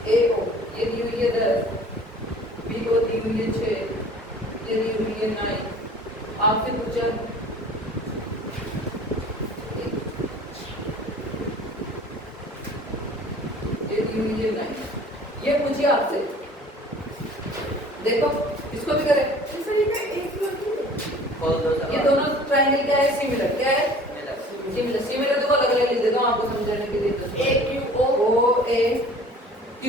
A O, ये दी हुई है 10, B को दी हुई है 6, ये दी हुई है 9। आपसे पूछा ये दी हुई है 9, ये पूछिए आपसे। देखो इसको भी करें, सर ये एक ही होती है। खोल दो ये दोनों ट्रायंगल क्या है सिमिलर, क्या है सिमिलर। सिमिलर देखो अलग अलग लिख देता हूँ आपको समझाने के लिए। A Q O O A Q,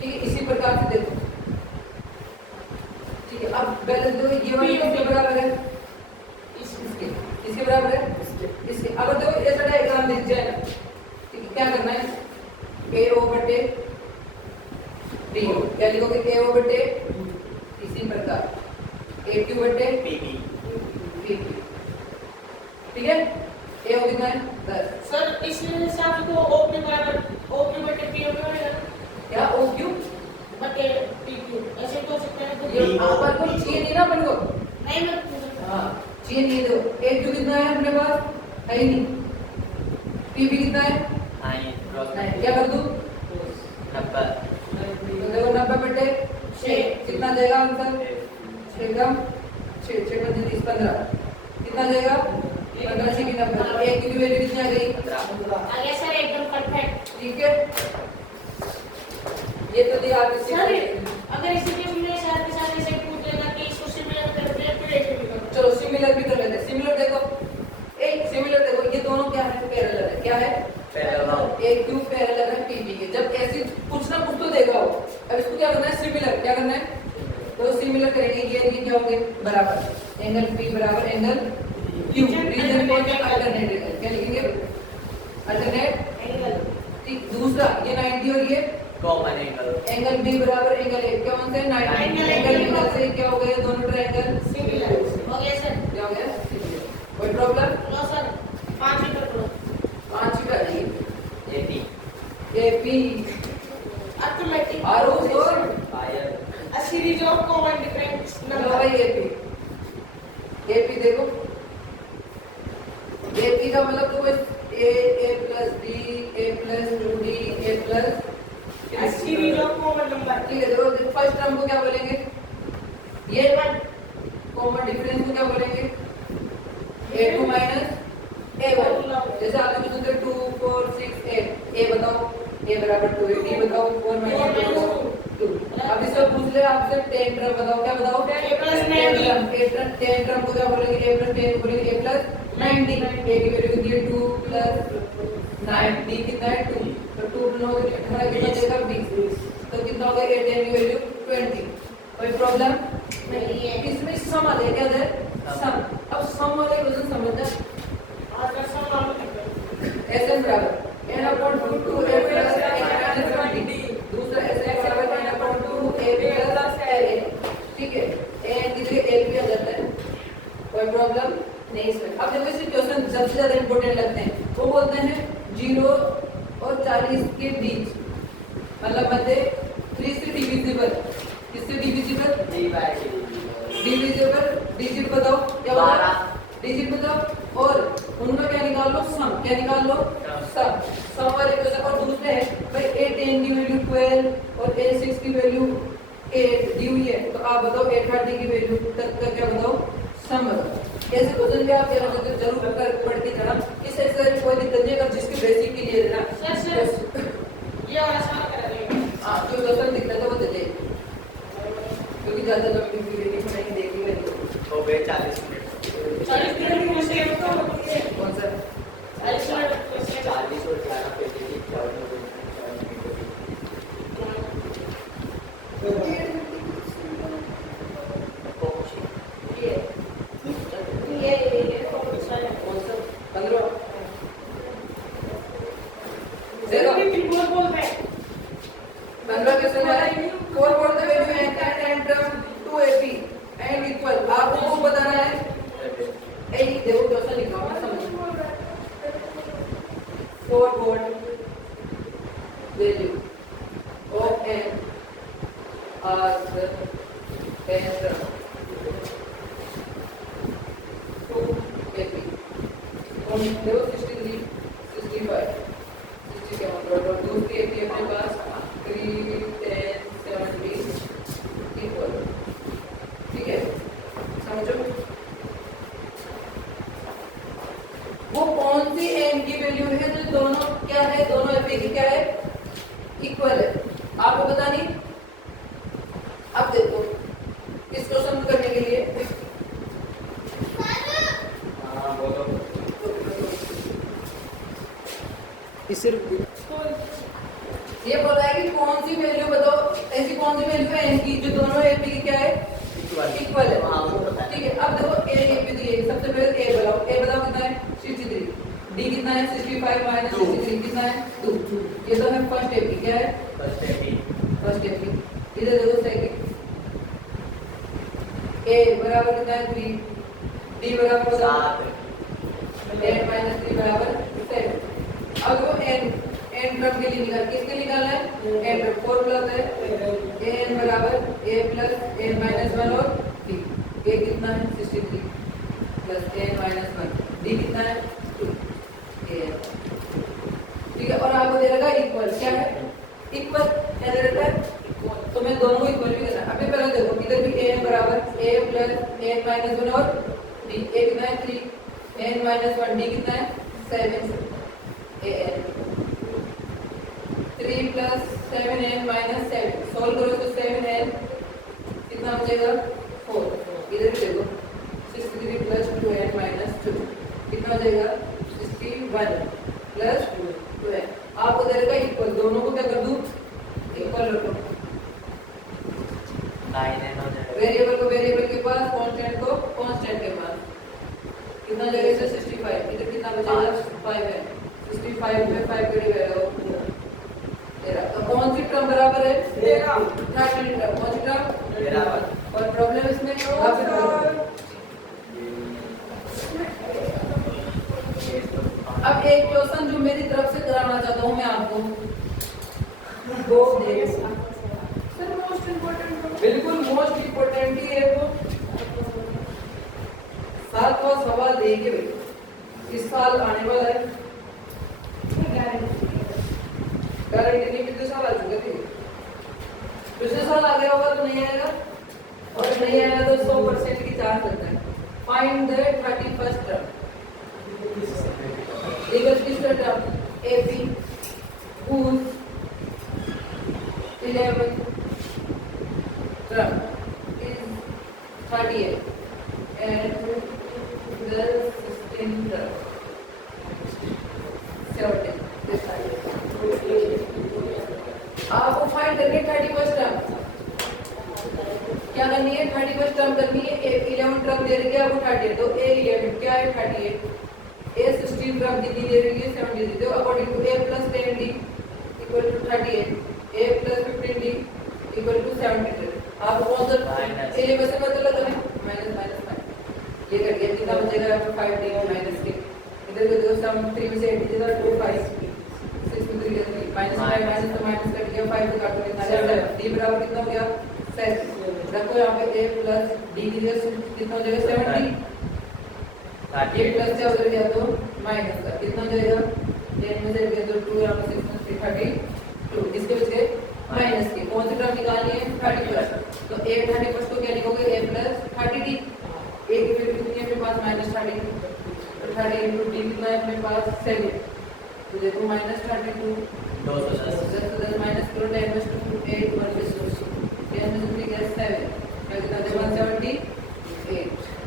ठीक है। इसी प्रकार से देखो, ठीक है। अब बैलेंस दो, ये वाली किसके बराबर है इसके बराबर है इसके। अगर देखो ऐसा डायग्राम दिख जाए ना, ठीक है, क्या करना है A O बटे D O, क्या लिखोगे A O बटे, इसी प्रकार A Q बटे PB P, ठीक है। A O कितना है 10, सर इस हिसाब से तो O के बराबर O के बटे P O में क्या O Q बटे P Q ऐसे तो हो सकता है। ये पर को चाहिए नहीं ना अपन को, नहीं मैं हाँ चाहिए नहीं। दो A Q कितना है अपने पास, है ही नहीं। P B कितना है हाँ ये क्रॉस नहीं, क्या कर दूं 90 तो देखो 90 बटे 6 कितना जाएगा आंसर 6 कम 6 6 बटे 30 15 कितना जाएगा 15 से कितना 15। A Q की वैल्यू कितनी आ गई 15 आ गया सर एकदम परफेक्ट। ठीक है। ये तो दिया आप इससे सर अगर इसी के लिए साथ के साथ ऐसे पूछ लेगा कि इसको सिमिलर कर दे फिर ऐसे भी करो। चलो सिमिलर भी कर लेते हैं। सिमिलर देखो, एक सिमिलर देखो, ये दोनों क्या है पैरेलल है, क्या है पैरेलल। एक क्यू पैरेलल है पीबी के। जब ऐसी कुछ ना कुछ तो देगा हो, अब इसको क्या करना है सिमिलर, क्या करना है तो सिमिलर करेंगे। ये क्या होंगे बराबर एंगल पी बराबर एंगल क्यू। रीजन कौन सा अल्टरनेट एंगल, क्या लिखेंगे अल्टरनेट एंगल। ठीक। दूसरा ये 90 और ये कॉमन एंगल एंगल बी बराबर एंगल ए, क्या होते हैं 90 एंगल से क्या हो गए दोनों ट्रायंगल सिमिलर हो गया सर। क्या हो गया सिमिलर। कोई प्रॉब्लम लो सर 5 ही कर दो। 5 का जी AP AP automatic R O four fire a series of common different चलो number। भाई एपी देखो, एपी का मतलब तो बस a plus b a plus 2d a plus A series of common number। ठीक है। देखो फर्स्ट टर्म को क्या बोलेंगे, ये कॉमन डिफरेंस को क्या बोलेंगे a2 माइनस a1। जैसे आपने कुछ सूत्र 2 4 6 8 a बताओ a बराबर 2 d बताओ 4 माइनस 2। अब इसको पूछ ले आपसे 10 टर्म बताओ, क्या बताओ A plus 90। 10 टर्म को क्या बोलेंगे a plus 10 बोलेंगे a plus 90। a की वैल्यू कितनी है 2 प्लस 9 d कितना है 2, तो 2 प्लस 9 कितना देगा 20। तो कितना हो गया 10 की वैल्यू 20। कोई प्रॉब्लम नहीं है। इसमें सम आ जाए, क्या आ जाए सम। अब सम वाले क्वेश्चन समझना और सम मालूम है। एस एन बराबर n upon 2 2 a plus n minus 20 इसमें। अब देखो इसे क्वेश्चन सबसे ज्यादा इंपॉर्टेंट लगते हैं, वो बोलते हैं 0 और 40 के बीच, मतलब मध्य 3 से डिविजिबल, किससे डिविजिबल, डिविजिबल, डिजिट बताओ क्या बताओ, 12, डिजिट बताओ, और उनका क्या निकाल लो, सम, क्या निकाल लो, सम, सम वाले क्वेश्चन। और दूसरे है भाई A10 की वैल्यू 12 और A6 की वैल्यू 8 दी हुई है, तो आप बताओ A30 की वैल्यू तक का क्या बताओ, सम बताओ। ऐसे क्वेश्चन भी आप जरूर पढ़ के जाना, इस एक्सरसाइज में कोई दिक्कत नहीं, अगर जिसके बेसिक के लिए ना सर ये वाला सवाल करा देंगे। हाँ जो क्वेश्चन दिक्कत है वो दे, क्योंकि ज्यादा लंबी वीडियो नहीं बनाई, देखी मैंने तो बे 40 मिनट 40 मिनट में से कौन सा 40 मिनट में से 40 और 11 पे थी 54 कौन सा 15 देखो 15 क्वेश्चन है, 4 for the value and term 2AP and equal, आपको वो बताना है। ए देखो क्वेश्चन लिखा हुआ है, समझो 4 for value of n are the and term 2AP, और देखो 63 65 60 के मतलब और दूसरी AP अपने पास 3 10 70 इक्वल, ठीक है समझो। वो कौन सी n की वैल्यू है जो दोनों क्या है, दोनों एपी की क्या है, इक्वल है, आपको बतानी। अब देखो इसको सम करने के लिए हां बोलो इसे ये बोला है कि कौन सी वैल्यू बताओ, ऐसी कौन सी वैल्यू है n की जो दोनों एपी की क्या है, इक्वल है। हां वो पता है। ठीक है, अब देखो a एपी तो ये सबसे पहले a बताओ, a बताओ कितना है 63, d कितना है 65 माइनस 63 कितना है 2, ये तो है फर्स्ट एपी, क्या है फर्स्ट है बी फर्स्ट एपी। इधर देखो सेकंड, a बराबर कितना है 3, d बराबर 7 8 माइनस 3 बराबर 7। अब वो n टर्म के लिए निकाल, किसके निकालना है, n टर्म फॉर्मूला है an बराबर a प्लस n माइनस 1 और d, a कितना है 63 प्लस n माइनस 1, d कितना है 2 an, ठीक है। और आपको दे रखा है इक्वल, क्या है इक्वल, क्या दे रखा है, तो मैं दोनों को इक्वल भी करना। अभी पहले देखो इधर भी an बराबर a प्लस n माइनस 1 और d, a कितना है 3 n माइनस 1, d कितना है 7 an 3 plus 7n minus 7, solve करो तो 7n कितना बचेगा 4, इधर भी देखो 63 प्लस 2n माइनस 2 कितना बचेगा 61 प्लस 2n, आपको दे रखा इक्वल, दोनों को क्या कर दूं इक्वल रखो, 9n हो जाएगा। वेरिएबल को वेरिएबल के पास, कांस्टेंट को कांस्टेंट के पास, कितना लगेगा 65, इधर कितना बचेगा 5n, 65 में 5 का डिवाइड हो तेरा, तो कौन सी टर्म बराबर है 13 टर्म, कौन सी टर्म 13 और प्रॉब्लम इसमें अब एक क्वेश्चन जो मेरी तरफ से कराना चाहता हूँ मैं आपको, वो सर मोस्ट इम्पोर्टेंट बिल्कुल मोस्ट इम्पोर्टेंट ही है वो, 7वां सवाल देंगे भाई, इस साल आने वाला है, गारंटी नहीं, पिछले साल आ चुके थे, पिछले साल आ गया होगा तो नहीं आएगा, और नहीं आएगा तो 100% की चांस रहता है। Find the 31st term, equal किसका term AP whose 11th term is 38 and the 16th term 17, आपको फाइंड करनी है 31st टर्म, क्या करनी है 31st टर्म करनी है, 11 टर्म दे रही है आपको 38, तो A11 क्या है 38, A16 टर्म कितनी दे रही है 70, तो according to A plus 10D equal to 38, A plus 15D equal to 70, आपको कौन सा Minus. A में से मतलब लगाना है माइनस माइनस ये कट गया, कितना बचेगा आपको 5d माइनस के, इधर को देखो सम 3 में से 8 कितना 2 5 6 में 3 माइनस 5 माइनस तो माइनस कट गया, 5 को काटो कितना 7, d बराबर कितना हो गया 7। रखो यहाँ पे a प्लस d की जगह कितना हो जाएगा 70, ये प्लस से उधर गया तो माइनस का कितना हो जाएगा 10 में से 8 गया तो 2 यहाँ पे 6 में 3 32, इसके बच गए माइनस के, कौन सी टर्म निकालनी है 30 प्लस, तो a 30 प्लस को क्या लिखोगे a प्लस 30d, a की वैल्यू कितनी है अपने पास माइनस 30, तो 30 इंटू d कितना है अपने पास 7, तो देखो माइनस 32 10 माइनस करो 10 में 2 8 1 में 3 गया 7, कितना दे 178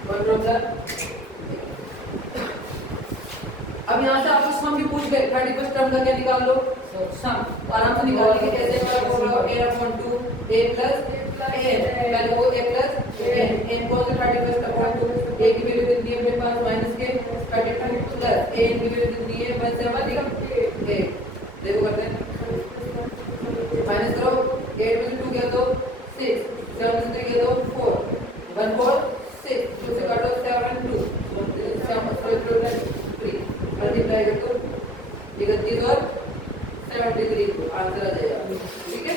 और प्रॉब्लम। अब यहाँ से आपको सम भी पूछ गए, 30 प्लस टर्म का क्या निकाल लो सम, आराम से निकाल लेंगे, कैसे होगा a upon 2 a plus n, पहले वो a प्लस n को 30 प्लस अपॉन 2, a की वैल्यू कितनी है अपने पास माइनस के 32 प्लस a की वैल्यू कितनी है 178, देखो करते हैं माइनस करो, 8 में से 2 गया तो 6, 7 में से 3 गया तो 4, 1 4 6, 2 से काटो 7 2, 3 मल्टीप्लाई कर दो 31 और 73 आंसर आ जाएगा, ठीक है।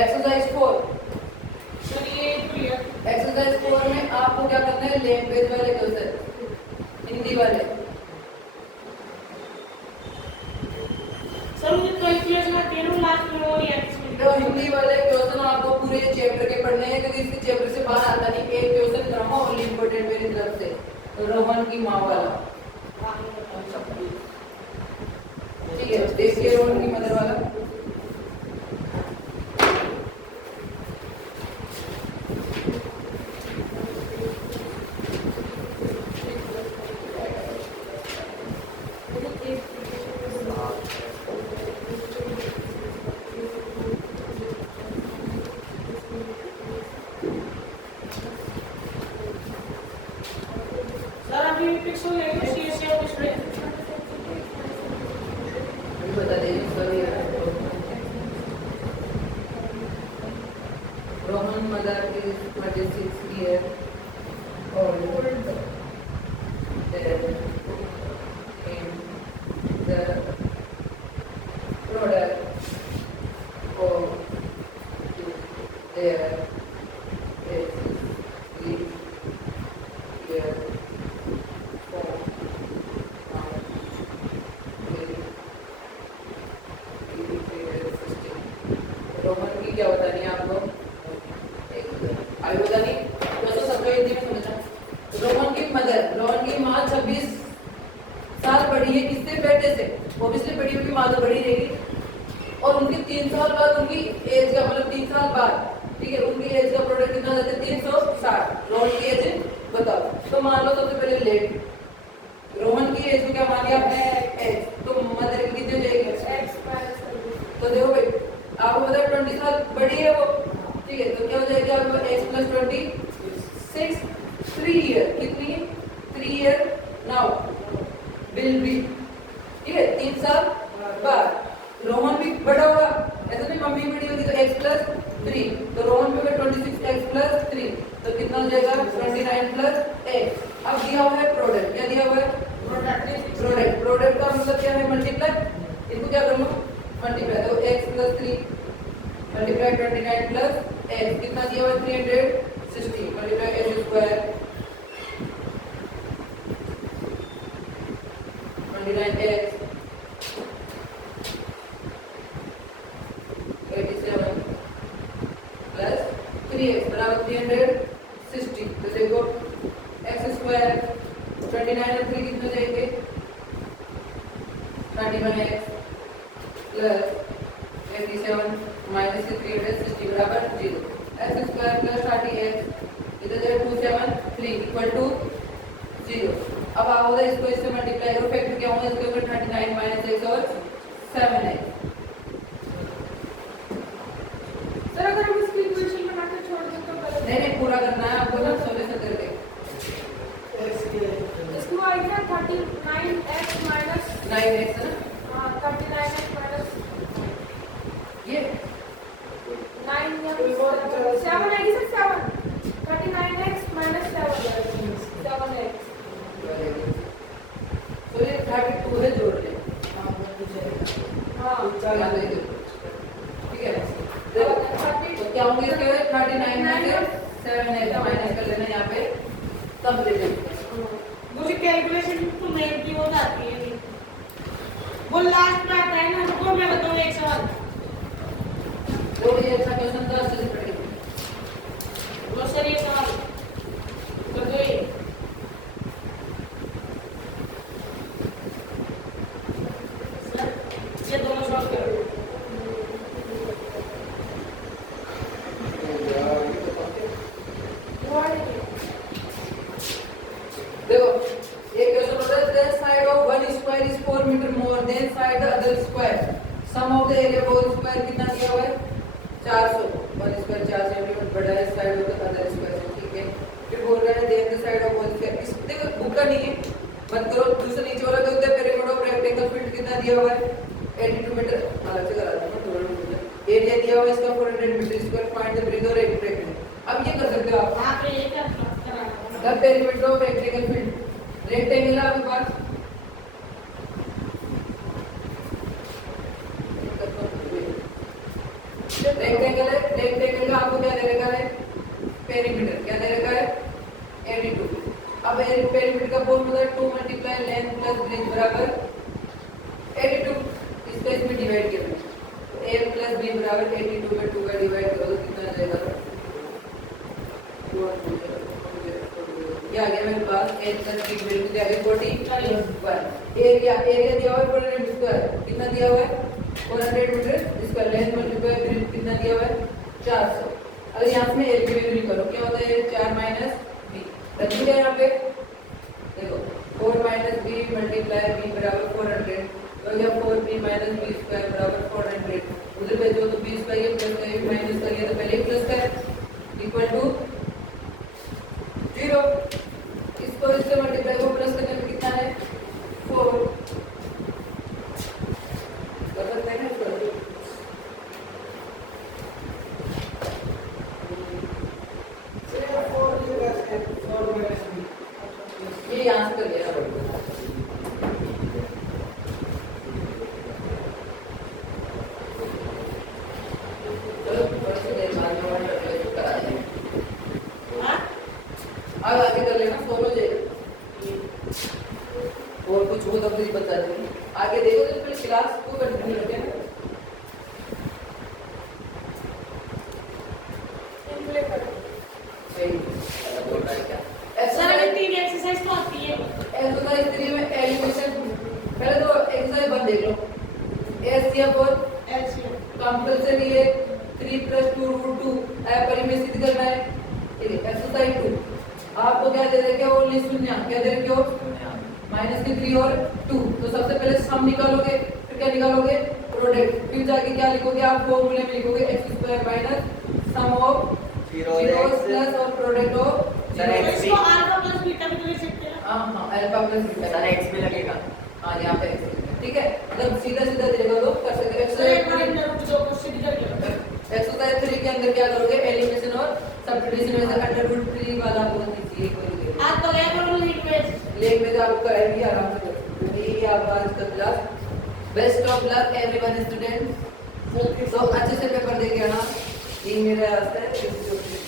एक्सरसाइज 4, एक्सरसाइज 4 में आपको क्या करना है, लैंग्वेज वाले क्वेश्चन, हिंदी वाले। सर मुझे कैलकुलेशन का तीनों लास्ट में हो रही है, तो हिंदी वाले क्वेश्चन आपको पूरे चैप्टर के पढ़ने हैं, क्योंकि इस चैप्टर से बाहर आता नहीं, एक क्वेश्चन रहा ओनली इंपॉर्टेंट मेरी तरफ से, रोहन की माँ वाला, ठीक है, देखिए रोहन की मदर वाला। सर अभी पिक्सल लेंगे सीएस या कुछ में बता दीजिए sir, Rohan mother is 26 years old in the product of their Rohan की क्या बतानी है आपको, अभी बतानी वैसे सबको हिंदी में समझना। रोहन की मदर, रोहन की माँ 26 साल बड़ी है किससे, बेटे से, ऑब्वियसली बड़ी होगी माँ तो बड़ी रहेगी, और उनकी 3 साल बाद उनकी एज का मतलब 3 साल बाद, ठीक है, उनकी एज का प्रोडक्ट कितना जाता है 360, रोहन की एज बताओ, तो मान लो सबसे पहले लेट, रोहन की एज को क्या मान लिया आपने एज, तो मदर की कितनी हो जाएगी, तो देखो भाई आपको पता है 20 साल बड़ी है वो, ठीक है, तो क्या हो जाएगा आपको x प्लस 26 3 ईयर, कितनी 3 ईयर नाउ विल बी, ठीक है, 3 साल बाद रोहन भी बड़ा होगा, ऐसा नहीं मम्मी बड़ी होगी तो x प्लस 3, तो रोहन भी 26x प्लस 3, तो कितना हो जाएगा 29 प्लस x। अब दिया हुआ है प्रोडक्ट, क्या दिया हुआ है प्रोडक्ट, प्रोडक्ट का मतलब क्या है मल्टीप्लाई, इसको क्या कर लो मल्टीप्लाई, तो x plus 3 multiply 29 plus x, कितना दिया हुआ है 360 multiply x square 29x 87 plus 3x बराबर 360, तो देखो x स्क्वायर 29 और 3 कितने जाएंगे 31x प्लस 87 माइनस 360 बराबर 0, x स्क्वायर प्लस 30x इधर जाए 273 इक्वल टू 0। अब आप उधर इसको इससे मल्टीप्लाई करो, फैक्टर क्या होगा इसके ऊपर 39 माइनस x और 7x। सर अगर हम इसकी इक्वेशन बनाकर छोड़ दें तो गलत नहीं नहीं पूरा करना है आपको ना सॉल्यूशन करके, इसको आएगा 39x माइनस 9x है ना, हाँ 39x माइनस 7 आएगी सर 7 39x minus 7x तो ये 32 है जोड़ ले हाँ याद है ठीक है तो क्या होंगे इसके 39 में से 7x माइनस कर लेना यहाँ पे तब ले लेंगे मुझे कैलकुलेशन तो मेन की हो जाती है वो लास्ट में आता है ना वो मैं बताऊँ एक सवाल वो ये अच्छा क्वेश्चन था अच्छे से पढ़ेंगे वो सर ये सवाल कर दो ये सर ये दोनों सवाल करो देखो ये क्वेश्चन होता है the side of one square is 4 meter more than side the other square sum of the area of whole square कितना दिया हुआ है 400 one square 4 सेंटीमीटर बड़ा है side of the other square से ठीक है फिर बोल रहा है then the side of one square इस देखो बुक का नहीं है मत करो दूसरे नीचे वाला जो होता है पेरिमीटर ऑफ रेक्टेंगल फील्ड कितना दिया हुआ है 82 मीटर अलग से करा दूंगा थोड़ा एरिया दिया हुआ है इसका 400 metre square find the breadth और रेक्टेंगल अब ये कर सकते हो आप यहाँ पे ये करना the perimeter of rectangle field rectangle है आपके पास रेक्टेंगल का आपको क्या दे रखा है पेरीमीटर क्या दे रखा है 82 अब पेरीमीटर का formula 2 multiply length plus breadth बराबर 82 इसको इसमें डिवाइड करना है तो a प्लस b बराबर 82 में 2 का डिवाइड करो तो कितना आ जाएगा क्या आ गया मेरे पास a प्लस b वैल्यू क्या आ गई 41 एरिया दिया हुआ है 400 स्क्वायर कितना दिया हुआ है 400 मीटर इसका लेंथ मल्टीप्लाई ब्रेथ कितना दिया हुआ है 400 अगर यहाँ में a की वैल्यू निकालो क्या होता है 4 माइनस b रखी है यहाँ पे देखो 4 माइनस b मल्टीप्लाई b बराबर 400 तो यह 4b माइनस b स्क्वायर बराबर 400 उधर भेजो तो b स्क्वायर ये प्लस का ये माइनस का ये तो पहले प्लस का इक्वल टू 0 इसको इससे मल्टीप्लाई को प्लस करने में कितना है 4 कर सकते हैं ना इसको ये यहाँ से कर लेना पड़ेगा चलो थोड़ी सी देर बाद में और करा देंगे हाँ अब आगे कर लेना सोलो जाएगा और कुछ हो तो फिर बता देंगे आगे देखो तो फिर क्लास को कंटिन्यू रखें ना सही बोल रहा है क्या सर एक्सरसाइज अगर 3 एक्सरसाइज तो आती है एक्सरसाइज 3 में एलिमिनेशन पहले तो एक्सरसाइज 1 देख लो एचसीएफ और एलसीएम कंपल्सरी है 3 + 2 √2 परिमेय सिद्ध करना है ठीक है एक्सरसाइज 2 आपको क्या दे रखे हो ओनली शून्य क्या दे रखे हो माइनस के 3 और 2 तो सबसे पहले सम निकालोगे फिर क्या निकालोगे प्रोडक्ट फिर जाके क्या लिखोगे आप फॉर्मूले में लिखोगे x² minus sum of zeros plus और product of sir, zeros x इसको अल्फा प्लस बीटा भी तो लिख सकते हैं हां alpha plus beta sir x भी लगेगा हां यहाँ पे x ठीक है मतलब सीधा सीधा देगा तो कर सकते सर एक बार हैं अंदर जो क्वेश्चन कर लिया एक्सरसाइज 3 के अंदर क्या करोगे एलिमिनेशन और सब्स्टिट्यूशन में से √3 वाला बहुत इजी है कोई नहीं आज तो गया करो लैंग्वेज लेक में आप कराएंगे आराम से क्योंकि ये आप आज का class best of luck everyone student तो अच्छे से पेपर दे के आना ये मेरा रास्ता है